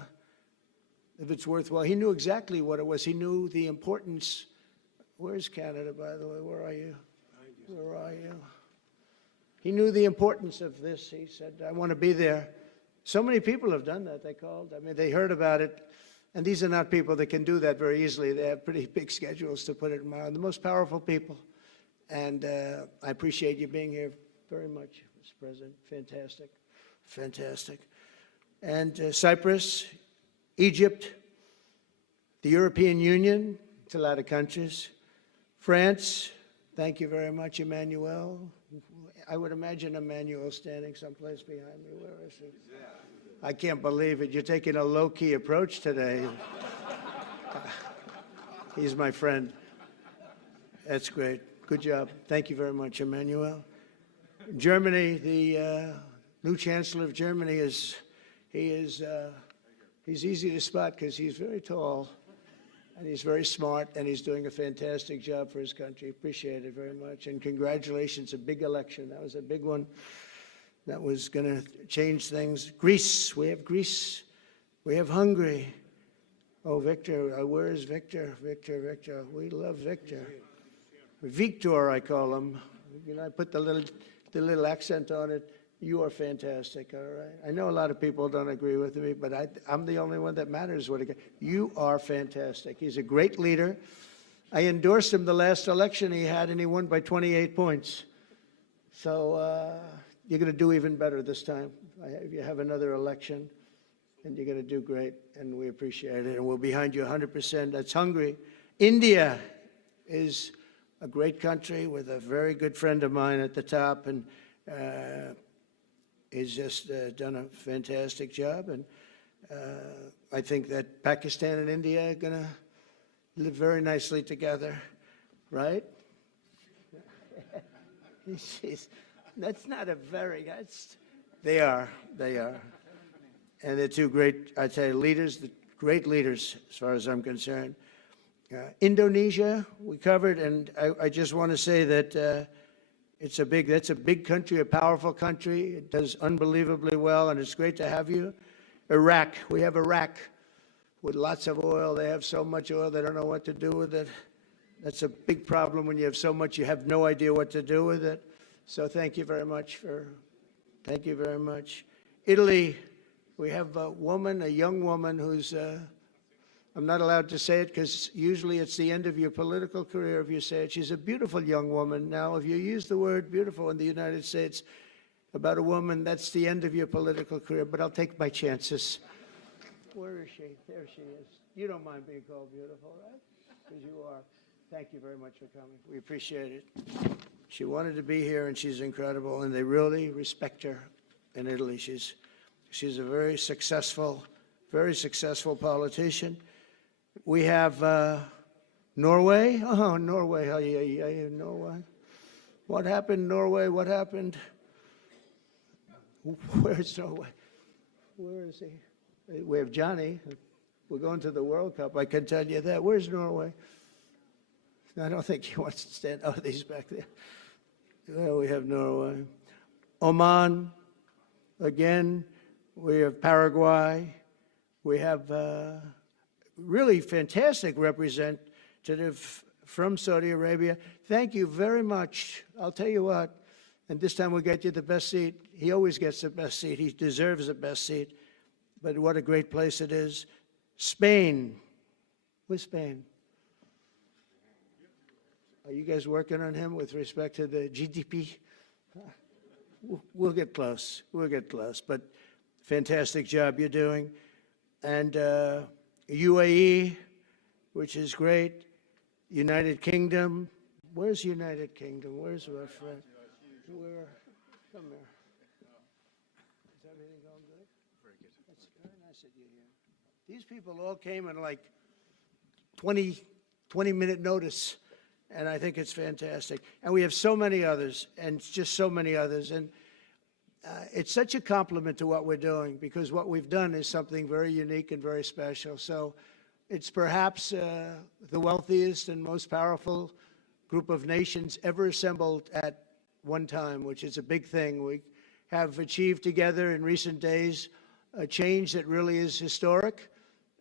if it's worthwhile. He knew exactly what it was. He knew the importance. Where's Canada, by the way? Where are you? Where are you? He knew the importance of this. He said, I want to be there. So many people have done that. They called. I mean, they heard about it. And these are not people that can do that very easily. They have pretty big schedules, to put it mildly. The most powerful people. And I appreciate you being here very much, Mr. President. Fantastic. Fantastic. And Cyprus, Egypt, the European Union, it's a lot of countries. France, thank you very much, Emmanuel. I would imagine Emmanuel standing someplace behind me. Where is he? I can't believe it. You're taking a low-key approach today. He's my friend. That's great. Good job. Thank you very much, Emmanuel. Germany, the new Chancellor of Germany he's easy to spot because he's very tall and he's very smart and he's doing a fantastic job for his country. Appreciate it very much. And congratulations, a big election. That was a big one. That was going to change things. Greece, we have Greece. We have Hungary. Oh, Victor, where is Victor? Victor. We love Victor. Victor, I call him. You know, I put the little accent on it. You are fantastic, all right? I know a lot of people don't agree with me, but I'm the only one that matters. You are fantastic. He's a great leader. I endorsed him the last election he had, and he won by 28 points. So you're going to do even better this time. You have another election, and you're going to do great, and we appreciate it, and we're behind you 100%. That's Hungary. India is a great country with a very good friend of mine at the top, and he's just done a fantastic job. And I think that Pakistan and India are going to live very nicely together, right? That's not a very, they are. And they're two great, I'd say, leaders, great leaders as far as I'm concerned. Indonesia, we covered, and I just want to say that that's a big country, a powerful country. It does unbelievably well, and it's great to have you. Iraq, we have Iraq with lots of oil. They have so much oil, they don't know what to do with it. That's a big problem when you have so much, you have no idea what to do with it. So thank you very much thank you very much. Italy, we have a young woman who's, I'm not allowed to say it because usually it's the end of your political career if you say it. She's a beautiful young woman. Now, if you use the word beautiful in the United States about a woman, that's the end of your political career, but I'll take my chances. Where is she? There she is. You don't mind being called beautiful, right? Because you are. Thank you very much for coming. We appreciate it. She wanted to be here, and she's incredible, and they really respect her in Italy. She's a very successful politician. We have Norway. Oh, Norway. Norway. What happened, Norway? What happened? Where's Norway? Where is he? We have Johnny. We're going to the World Cup. I can tell you that. Where's Norway? I don't think he wants to stand. Oh, he's back there. Well, we have Norway. Oman, again. We have Paraguay. We have really fantastic representative from Saudi Arabia. Thank you very much. I'll tell you what, and this time we'll get you the best seat. He always gets the best seat. He deserves the best seat. But what a great place it is. Spain. Where's Spain? Are you guys working on him with respect to the GDP? We'll get close. We'll get close. But fantastic job you're doing. And UAE, which is great. United Kingdom. Where's United Kingdom? Where's our friend? Where? Come here. Is everything going good? Very good. That's very nice of you here. These people all came in like 20-minute notice. And I think it's fantastic. And we have so many others, and just so many others. And it's such a compliment to what we're doing, because what we've done is something very unique and very special. So it's perhaps the wealthiest and most powerful group of nations ever assembled at one time, which is a big thing. We have achieved together in recent days a change that really is historic,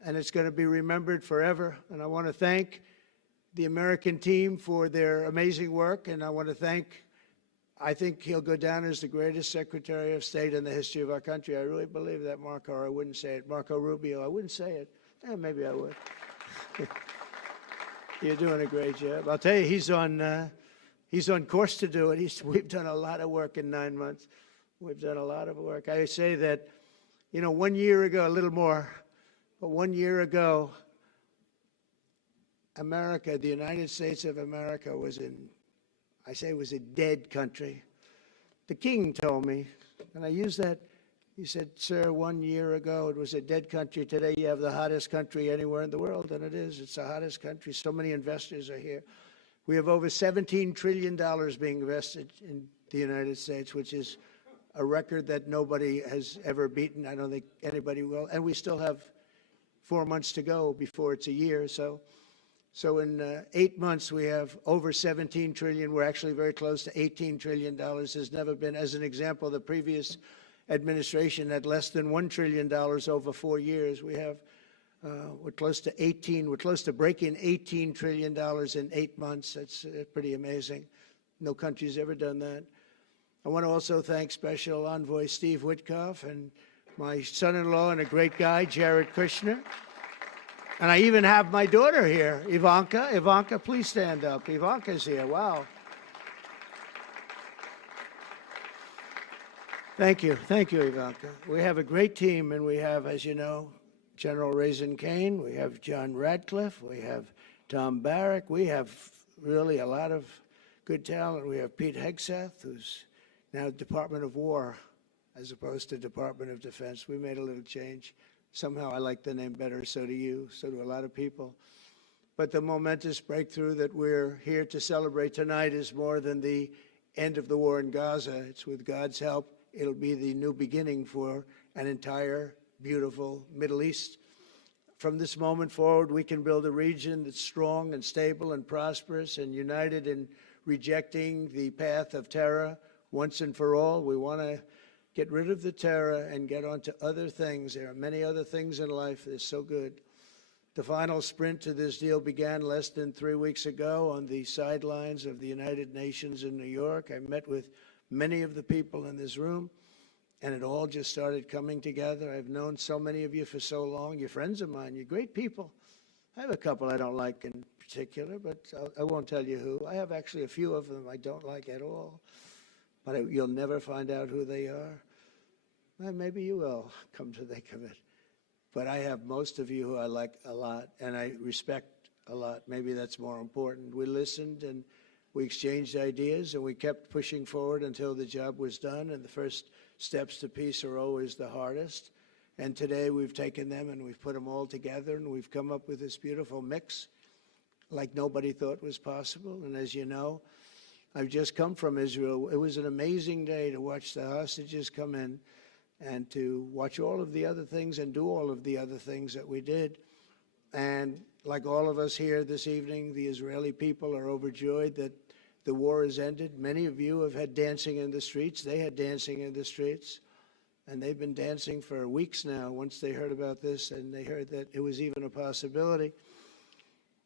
and it's going to be remembered forever. And I want to thank the American team for their amazing work, and I want to thank, I think he'll go down as the greatest Secretary of State in the history of our country. I really believe that, Marco, or I wouldn't say it. Marco Rubio, I wouldn't say it. Maybe I would. You're doing a great job. I'll tell you, he's on course to do it. We've done a lot of work in 9 months. We've done a lot of work. I say that, 1 year ago, a little more, but 1 year ago, America, the United States of America was a dead country. The king told me, and I use that, he said, sir, 1 year ago it was a dead country. Today you have the hottest country anywhere in the world, and it is. It's the hottest country. So many investors are here. We have over $17 trillion being invested in the United States, which is a record that nobody has ever beaten. I don't think anybody will. And we still have 4 months to go before it's a year. So in 8 months, we have over $17 trillion. We're actually very close to $18 trillion. There's never been, as an example, the previous administration had less than $1 trillion over 4 years. We have, we're close to breaking $18 trillion in 8 months. That's pretty amazing. No country's ever done that. I want to also thank Special Envoy Steve Witkoff and my son-in-law and a great guy, Jared Kushner. And I even have my daughter here, Ivanka. Ivanka, please stand up. Ivanka's here. Wow. Thank you. Thank you, Ivanka. We have a great team, and we have, as you know, General Raisin Kane, we have John Radcliffe, we have Tom Barrack, we have really a lot of good talent. We have Pete Hegseth, who's now Department of War as opposed to Department of Defense. We made a little change. Somehow I like the name better, so do you, so do a lot of people. But the momentous breakthrough that we're here to celebrate tonight is more than the end of the war in Gaza. It's with God's help, it'll be the new beginning for an entire beautiful Middle East. From this moment forward, we can build a region that's strong and stable and prosperous and united in rejecting the path of terror once and for all. We want to get rid of the terror and get on to other things. There are many other things in life that are so good. The final sprint to this deal began less than 3 weeks ago on the sidelines of the United Nations in New York. I met with many of the people in this room, and it all just started coming together. I've known so many of you for so long. You're friends of mine. You're great people. I have a couple I don't like in particular, but I won't tell you who. I have actually a few of them I don't like at all, but you'll never find out who they are. Well, maybe you will, come to think of it. But I have most of you who I like a lot, and I respect a lot. Maybe that's more important. We listened, and we exchanged ideas, and we kept pushing forward until the job was done, and the first steps to peace are always the hardest. And today we've taken them and we've put them all together, and we've come up with this beautiful mix like nobody thought was possible. And as you know, I've just come from Israel. It was an amazing day to watch the hostages come in and to watch all of the other things and do all of the other things that we did. And like all of us here this evening, the Israeli people are overjoyed that the war has ended. Many of you have had dancing in the streets. They had dancing in the streets. And they've been dancing for weeks now once they heard about this and they heard that it was even a possibility.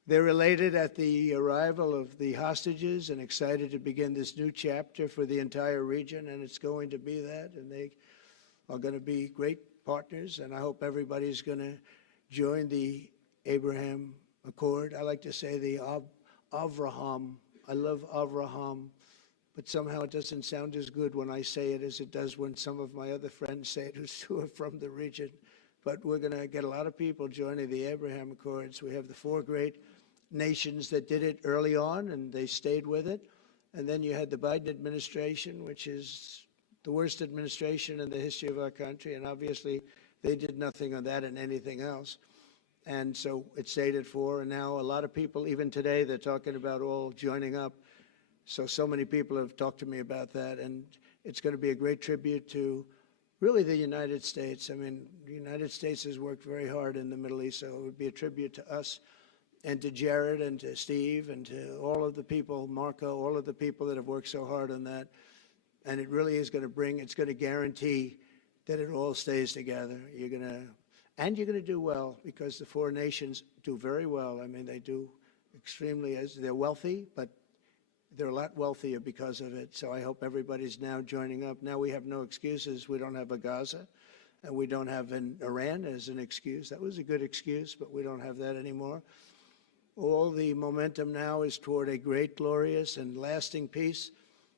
They're elated at the arrival of the hostages and excited to begin this new chapter for the entire region, and it's going to be that. And they are going to be great partners, and I hope everybody's going to join the Abraham Accord. I like to say the Avraham. I love Avraham, but somehow it doesn't sound as good when I say it as it does when some of my other friends say it who are from the region. But we're going to get a lot of people joining the Abraham Accords. We have the 4 great nations that did it early on, and they stayed with it. And then you had the Biden administration, which is the worst administration in the history of our country, and obviously they did nothing on that and anything else. And so it stayed at 4, and now a lot of people, even today, they're talking about all joining up. So many people have talked to me about that, and it's going to be a great tribute to really the United States. I mean, the United States has worked very hard in the Middle East, so it would be a tribute to us and to Jared and to Steve and to all of the people, Marco, all of the people that have worked so hard on that. And it really is going to it's going to guarantee that it all stays together. You're going to do well, because the 4 nations do very well. I mean, they do extremely, they're wealthy, but they're a lot wealthier because of it. So I hope everybody's now joining up. Now we have no excuses. We don't have a Gaza, and we don't have an Iran as an excuse. That was a good excuse, but we don't have that anymore. All the momentum now is toward a great, glorious, and lasting peace.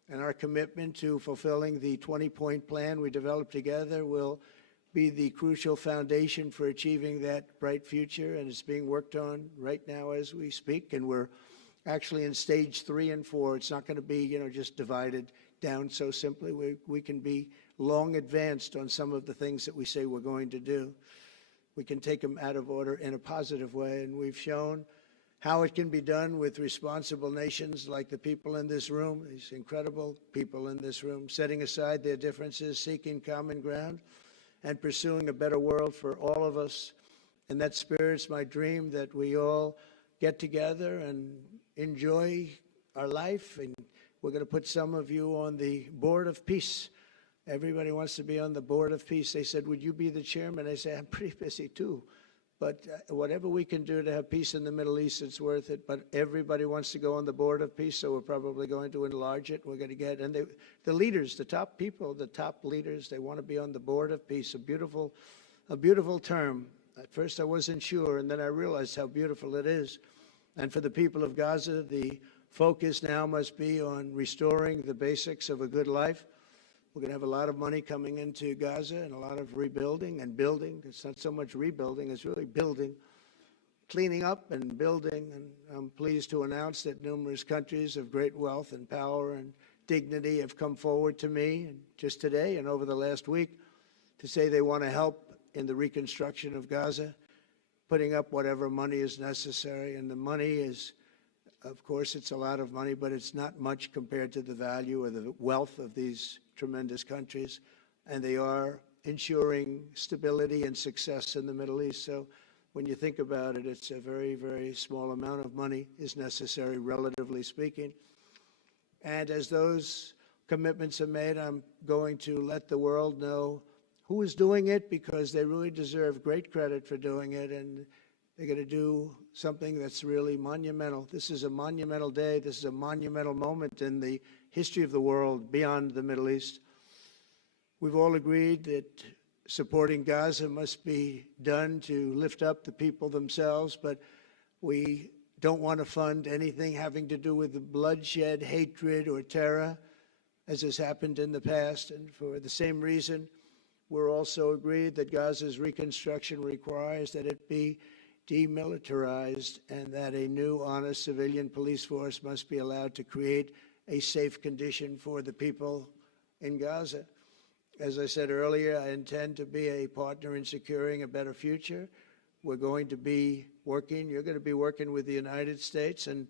And our commitment to fulfilling the 20-point plan we developed together will be the crucial foundation for achieving that bright future. And it's being worked on right now as we speak. And we're actually in stage 3 and 4. It's not going to be, just divided down so simply. We can be long advanced on some of the things that we say we're going to do. We can take them out of order in a positive way. And we've shown how it can be done with responsible nations like the people in this room, these incredible people in this room, setting aside their differences, seeking common ground, and pursuing a better world for all of us. And that spirit's my dream, that we all get together and enjoy our life. And we're going to put some of you on the Board of Peace. Everybody wants to be on the Board of Peace. They said, would you be the chairman? I say, I'm pretty busy too. But whatever we can do to have peace in the Middle East, it's worth it. But everybody wants to go on the Board of Peace, so we're probably going to enlarge it. We're going to get, and the leaders, the top people, the top leaders, they want to be on the Board of Peace. A beautiful term. At first I wasn't sure, and then I realized how beautiful it is. And for the people of Gaza, the focus now must be on restoring the basics of a good life. We're going to have a lot of money coming into Gaza and a lot of rebuilding and building. It's not so much rebuilding, it's really building, cleaning up and building. And I'm pleased to announce that numerous countries of great wealth and power and dignity have come forward to me just today and over the last week to say they want to help in the reconstruction of Gaza, putting up whatever money is necessary. And the money is, of course, it's a lot of money, but it's not much compared to the value or the wealth of these tremendous countries. And they are ensuring stability and success in the Middle East. So when you think about it, it's a very, very small amount of money is necessary, relatively speaking. And as those commitments are made, I'm going to let the world know who is doing it, because they really deserve great credit for doing it, and they're going to do something that's really monumental. This is a monumental day. This is a monumental moment in the history of the world beyond the Middle East. We've all agreed that supporting Gaza must be done to lift up the people themselves, but we don't want to fund anything having to do with bloodshed, hatred, or terror, as has happened in the past. And for the same reason, we're also agreed that Gaza's reconstruction requires that it be demilitarized and that a new, honest civilian police force must be allowed to create a safe condition for the people in Gaza. As I said earlier, I intend to be a partner in securing a better future. We're going to be working, you're going to be working with the United States, and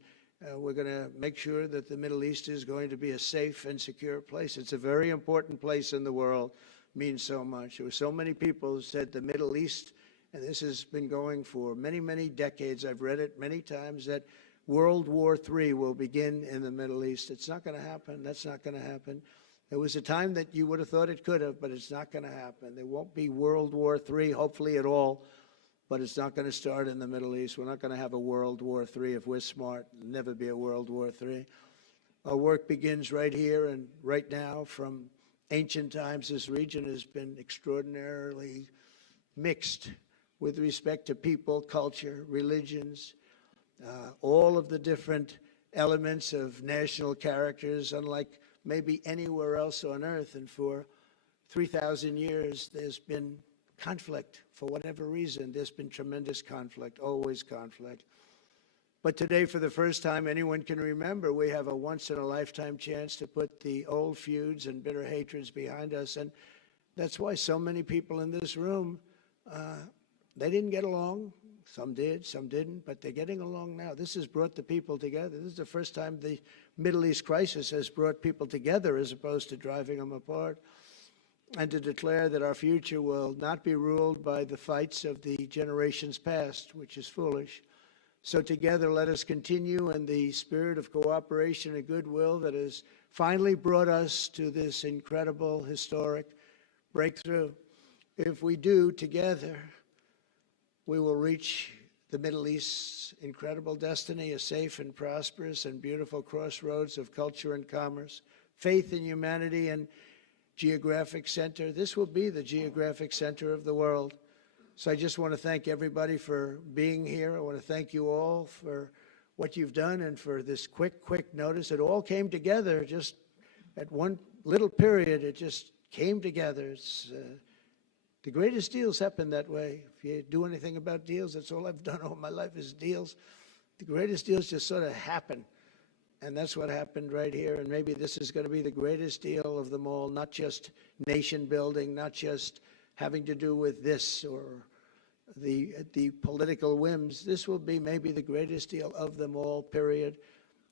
we're going to make sure that the Middle East is going to be a safe and secure place. It's a very important place in the world, means so much. There were so many people who said the Middle East, and this has been going for many, many decades. I've read it many times, that World War III will begin in the Middle East. It's not going to happen. That's not going to happen. There was a time that you would have thought it could have, but it's not going to happen. There won't be World War III, hopefully at all, but it's not going to start in the Middle East. We're not going to have a World War III if we're smart. There'll never be a World War III. Our work begins right here and right now. From ancient times, this region has been extraordinarily mixed with respect to people, culture, religions, all of the different elements of national characters, unlike maybe anywhere else on earth. And for 3,000 years, there's been conflict. For whatever reason, there's been tremendous conflict, always conflict. But today, for the first time anyone can remember, we have a once-in-a-lifetime chance to put the old feuds and bitter hatreds behind us. And that's why so many people in this room, they didn't get along. Some did, some didn't, but they're getting along now. This has brought the people together. This is the first time the Middle East crisis has brought people together as opposed to driving them apart. And to declare that our future will not be ruled by the fights of the generations past, which is foolish. So together, let us continue in the spirit of cooperation and goodwill that has finally brought us to this incredible, historic breakthrough. If we do together, we will reach the Middle East's incredible destiny, a safe and prosperous and beautiful crossroads of culture and commerce, faith in humanity, and geographic center. This will be the geographic center of the world. So I just want to thank everybody for being here. I want to thank you all for what you've done and for this quick notice. It all came together just at one little period. It just came together. It's the greatest deals happen that way. If you do anything about deals, that's all I've done all my life is deals. The greatest deals just sort of happen. And that's what happened right here. And maybe this is going to be the greatest deal of them all, not just nation building, not just having to do with this or the political whims. This will be maybe the greatest deal of them all, period.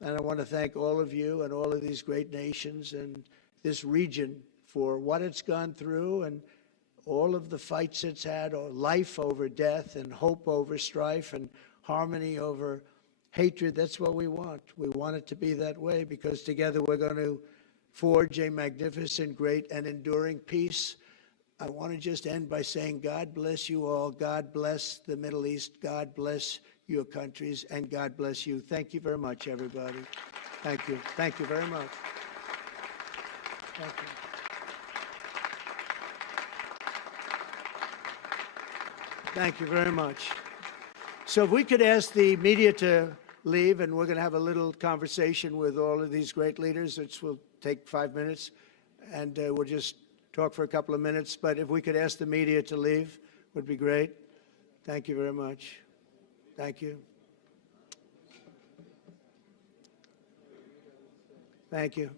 And I want to thank all of you and all of these great nations and this region for what it's gone through and all of the fights it's had, or life over death and hope over strife and harmony over hatred. That's what we want. We want it to be that way, because together we're going to forge a magnificent, great, and enduring peace. I want to just end by saying, God bless you all. God bless the Middle East. God bless your countries, and God bless you. Thank you very much, everybody. Thank you. Thank you very much. Thank you. Thank you very much. So if we could ask the media to leave, and we're going to have a little conversation with all of these great leaders, which will take 5 minutes. and we'll just talk for a couple of minutes. But if we could ask the media to leave, would be great. Thank you very much. Thank you. Thank you.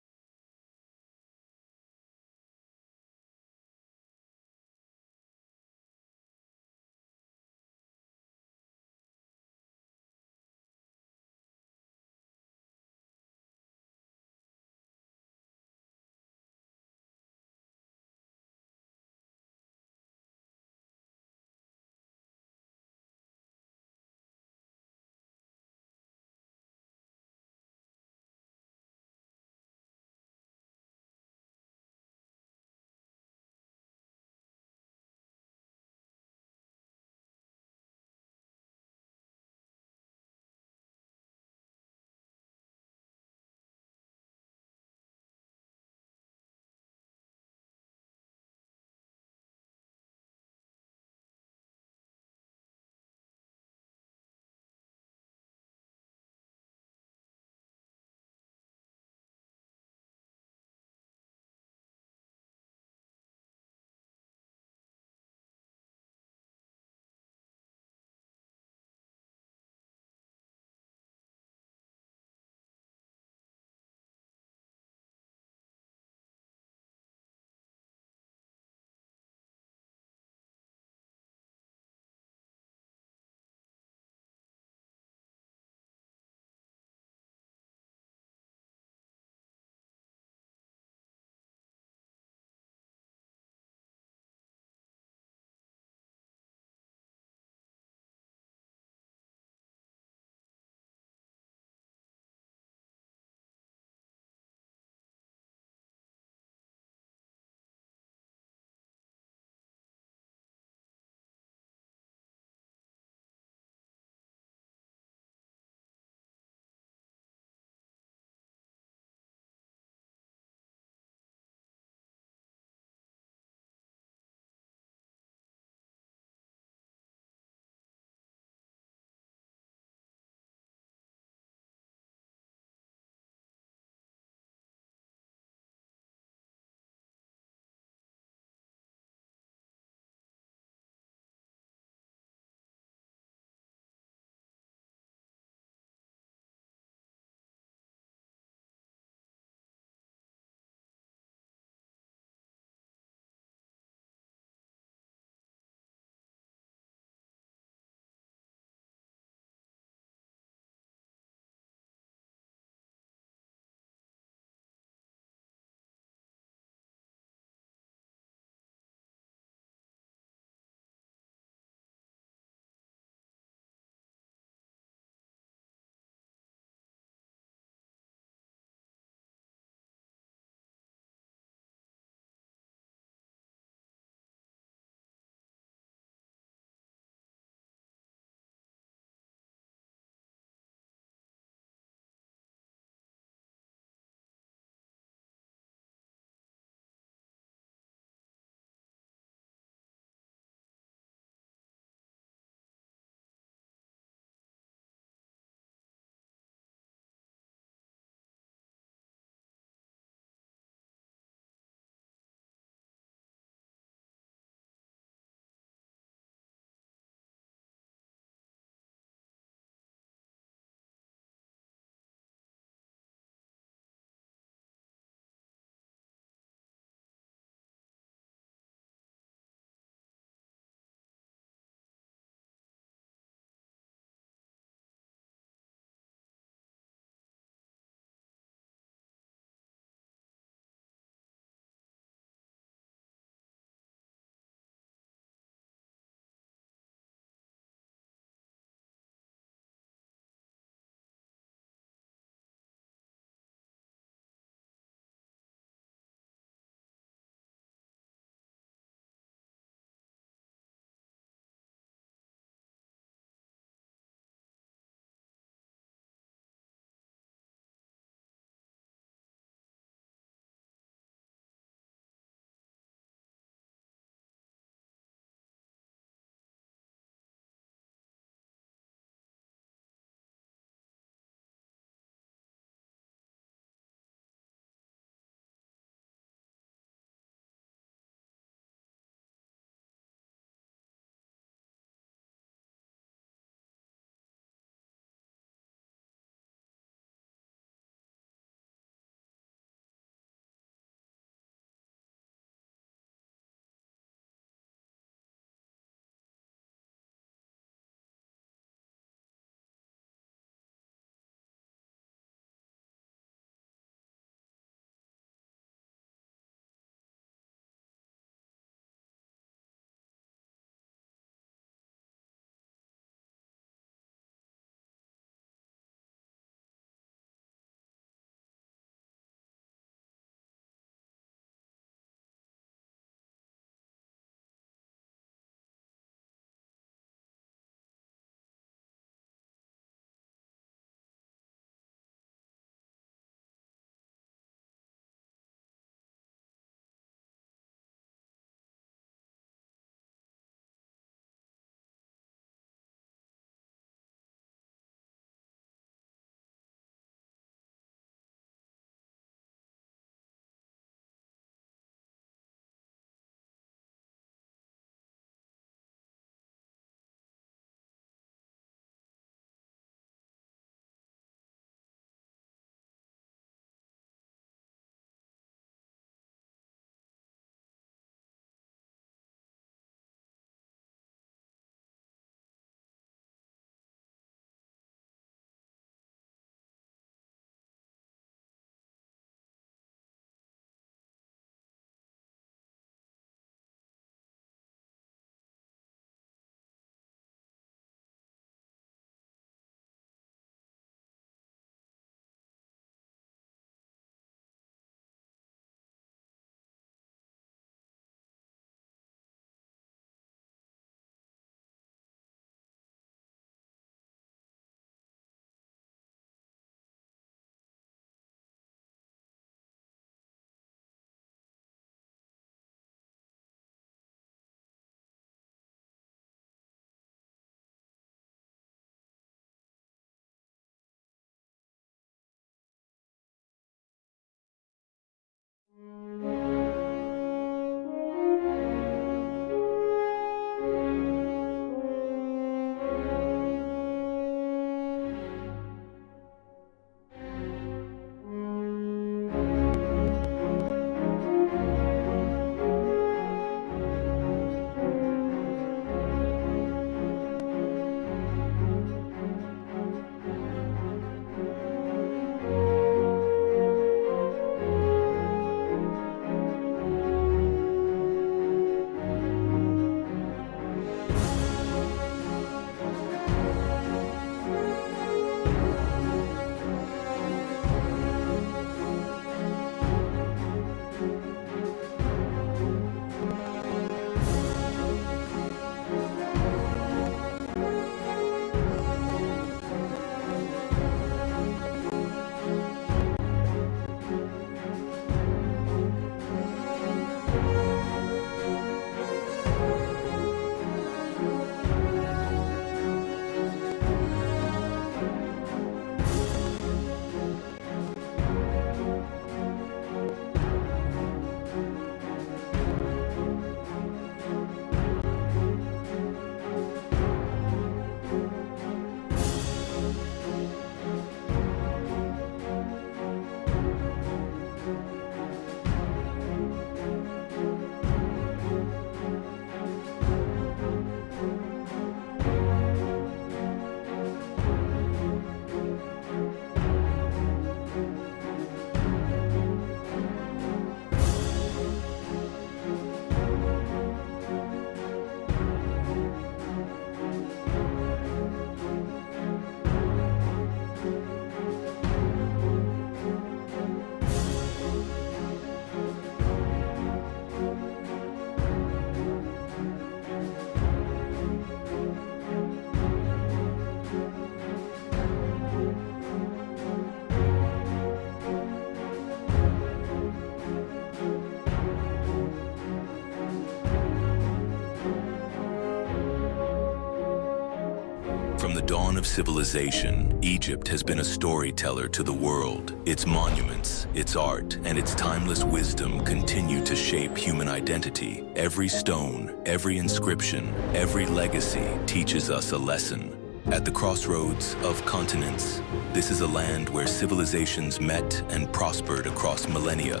dawn of civilization, Egypt has been a storyteller to the world. Its monuments, its art, and its timeless wisdom continue to shape human identity. Every stone, every inscription, every legacy teaches us a lesson. At the crossroads of continents, this is a land where civilizations met and prospered across millennia,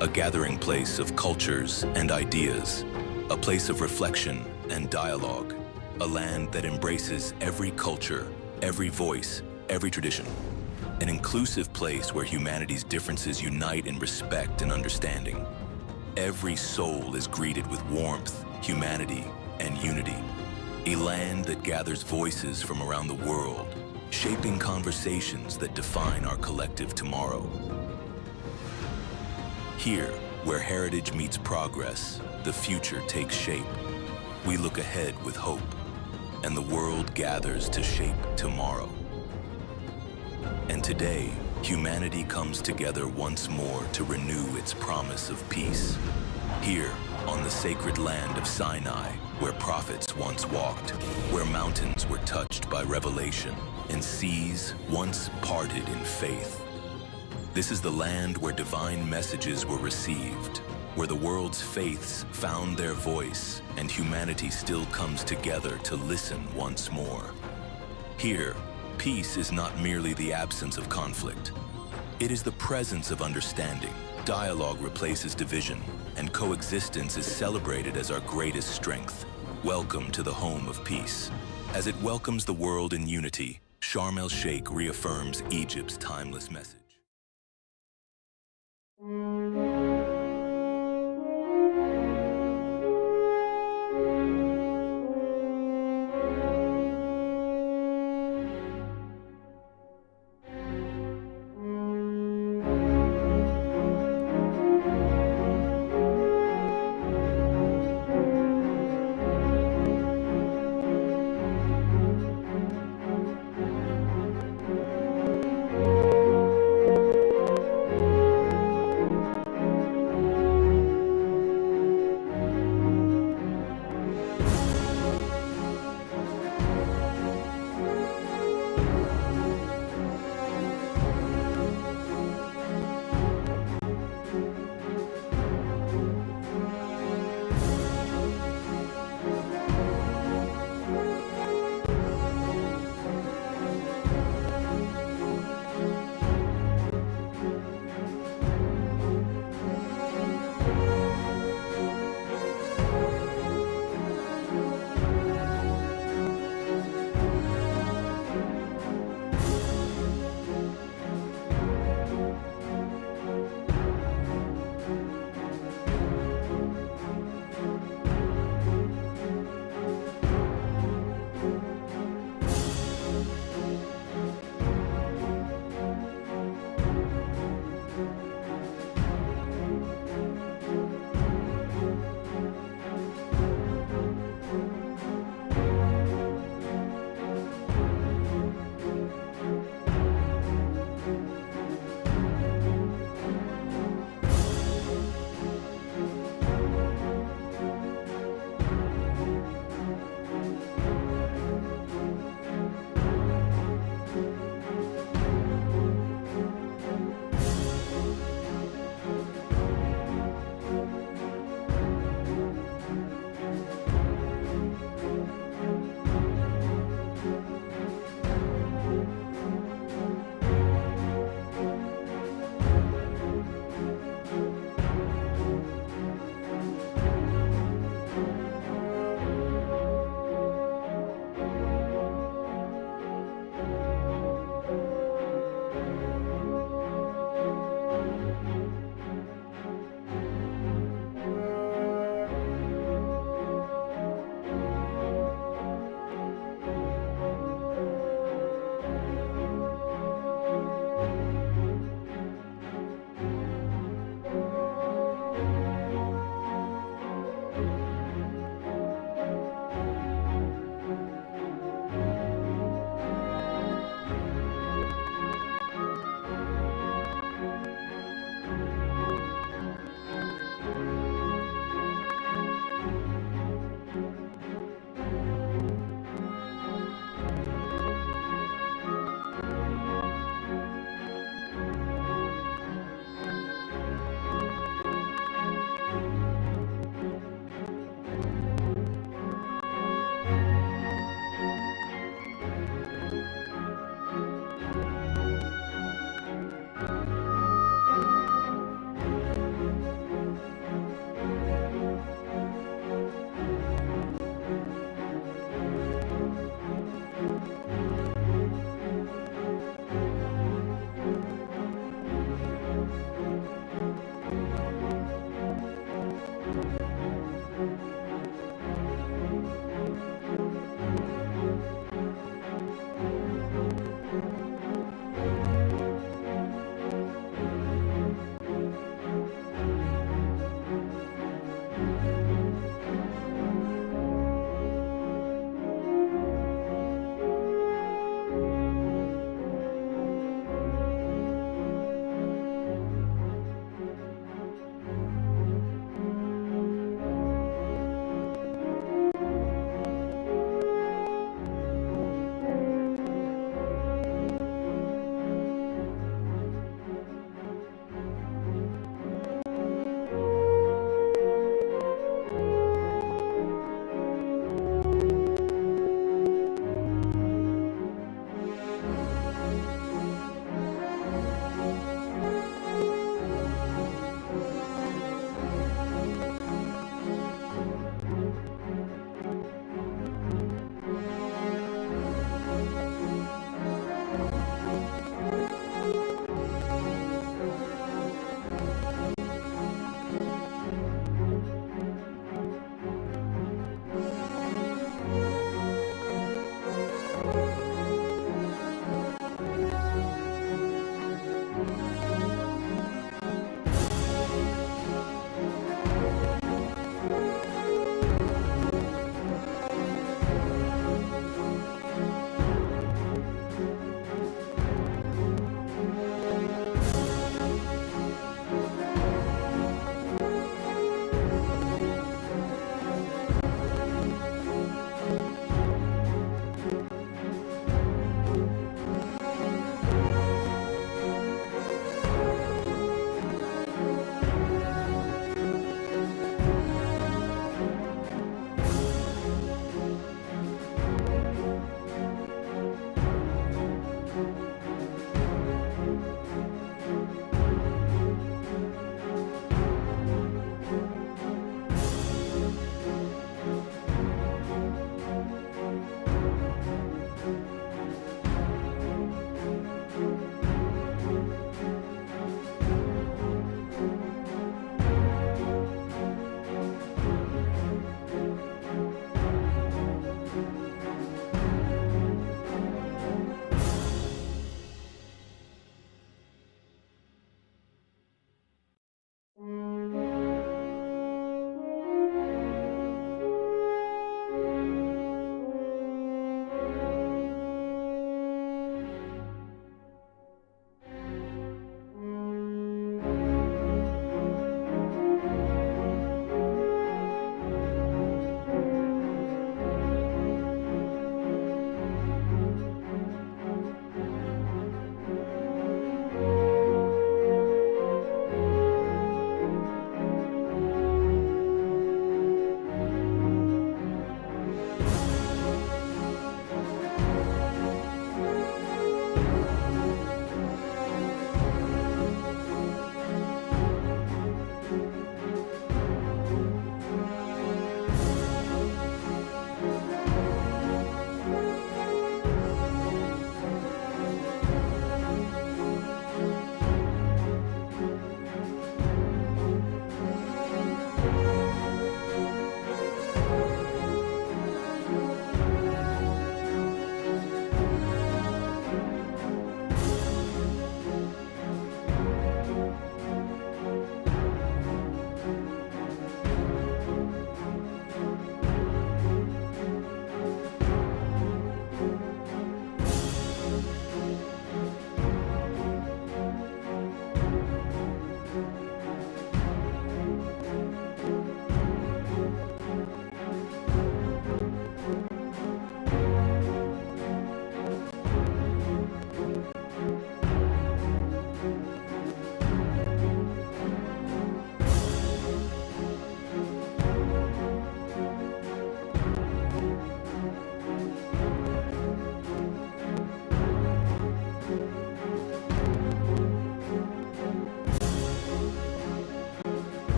a gathering place of cultures and ideas, a place of reflection and dialogue. A land that embraces every culture, every voice, every tradition. An inclusive place where humanity's differences unite in respect and understanding. Every soul is greeted with warmth, humanity, and unity. A land that gathers voices from around the world, shaping conversations that define our collective tomorrow. Here, where heritage meets progress, the future takes shape. We look ahead with hope, and the world gathers to shape tomorrow. And today, humanity comes together once more to renew its promise of peace. Here, on the sacred land of Sinai, where prophets once walked, where mountains were touched by revelation, and seas once parted in faith. This is the land where divine messages were received, where the world's faiths found their voice, and humanity still comes together to listen once more. Here, peace is not merely the absence of conflict. It is the presence of understanding. Dialogue replaces division, and coexistence is celebrated as our greatest strength. Welcome to the home of peace. As it welcomes the world in unity, Sharm el-Sheikh reaffirms Egypt's timeless message.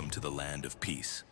welcome to the land of peace.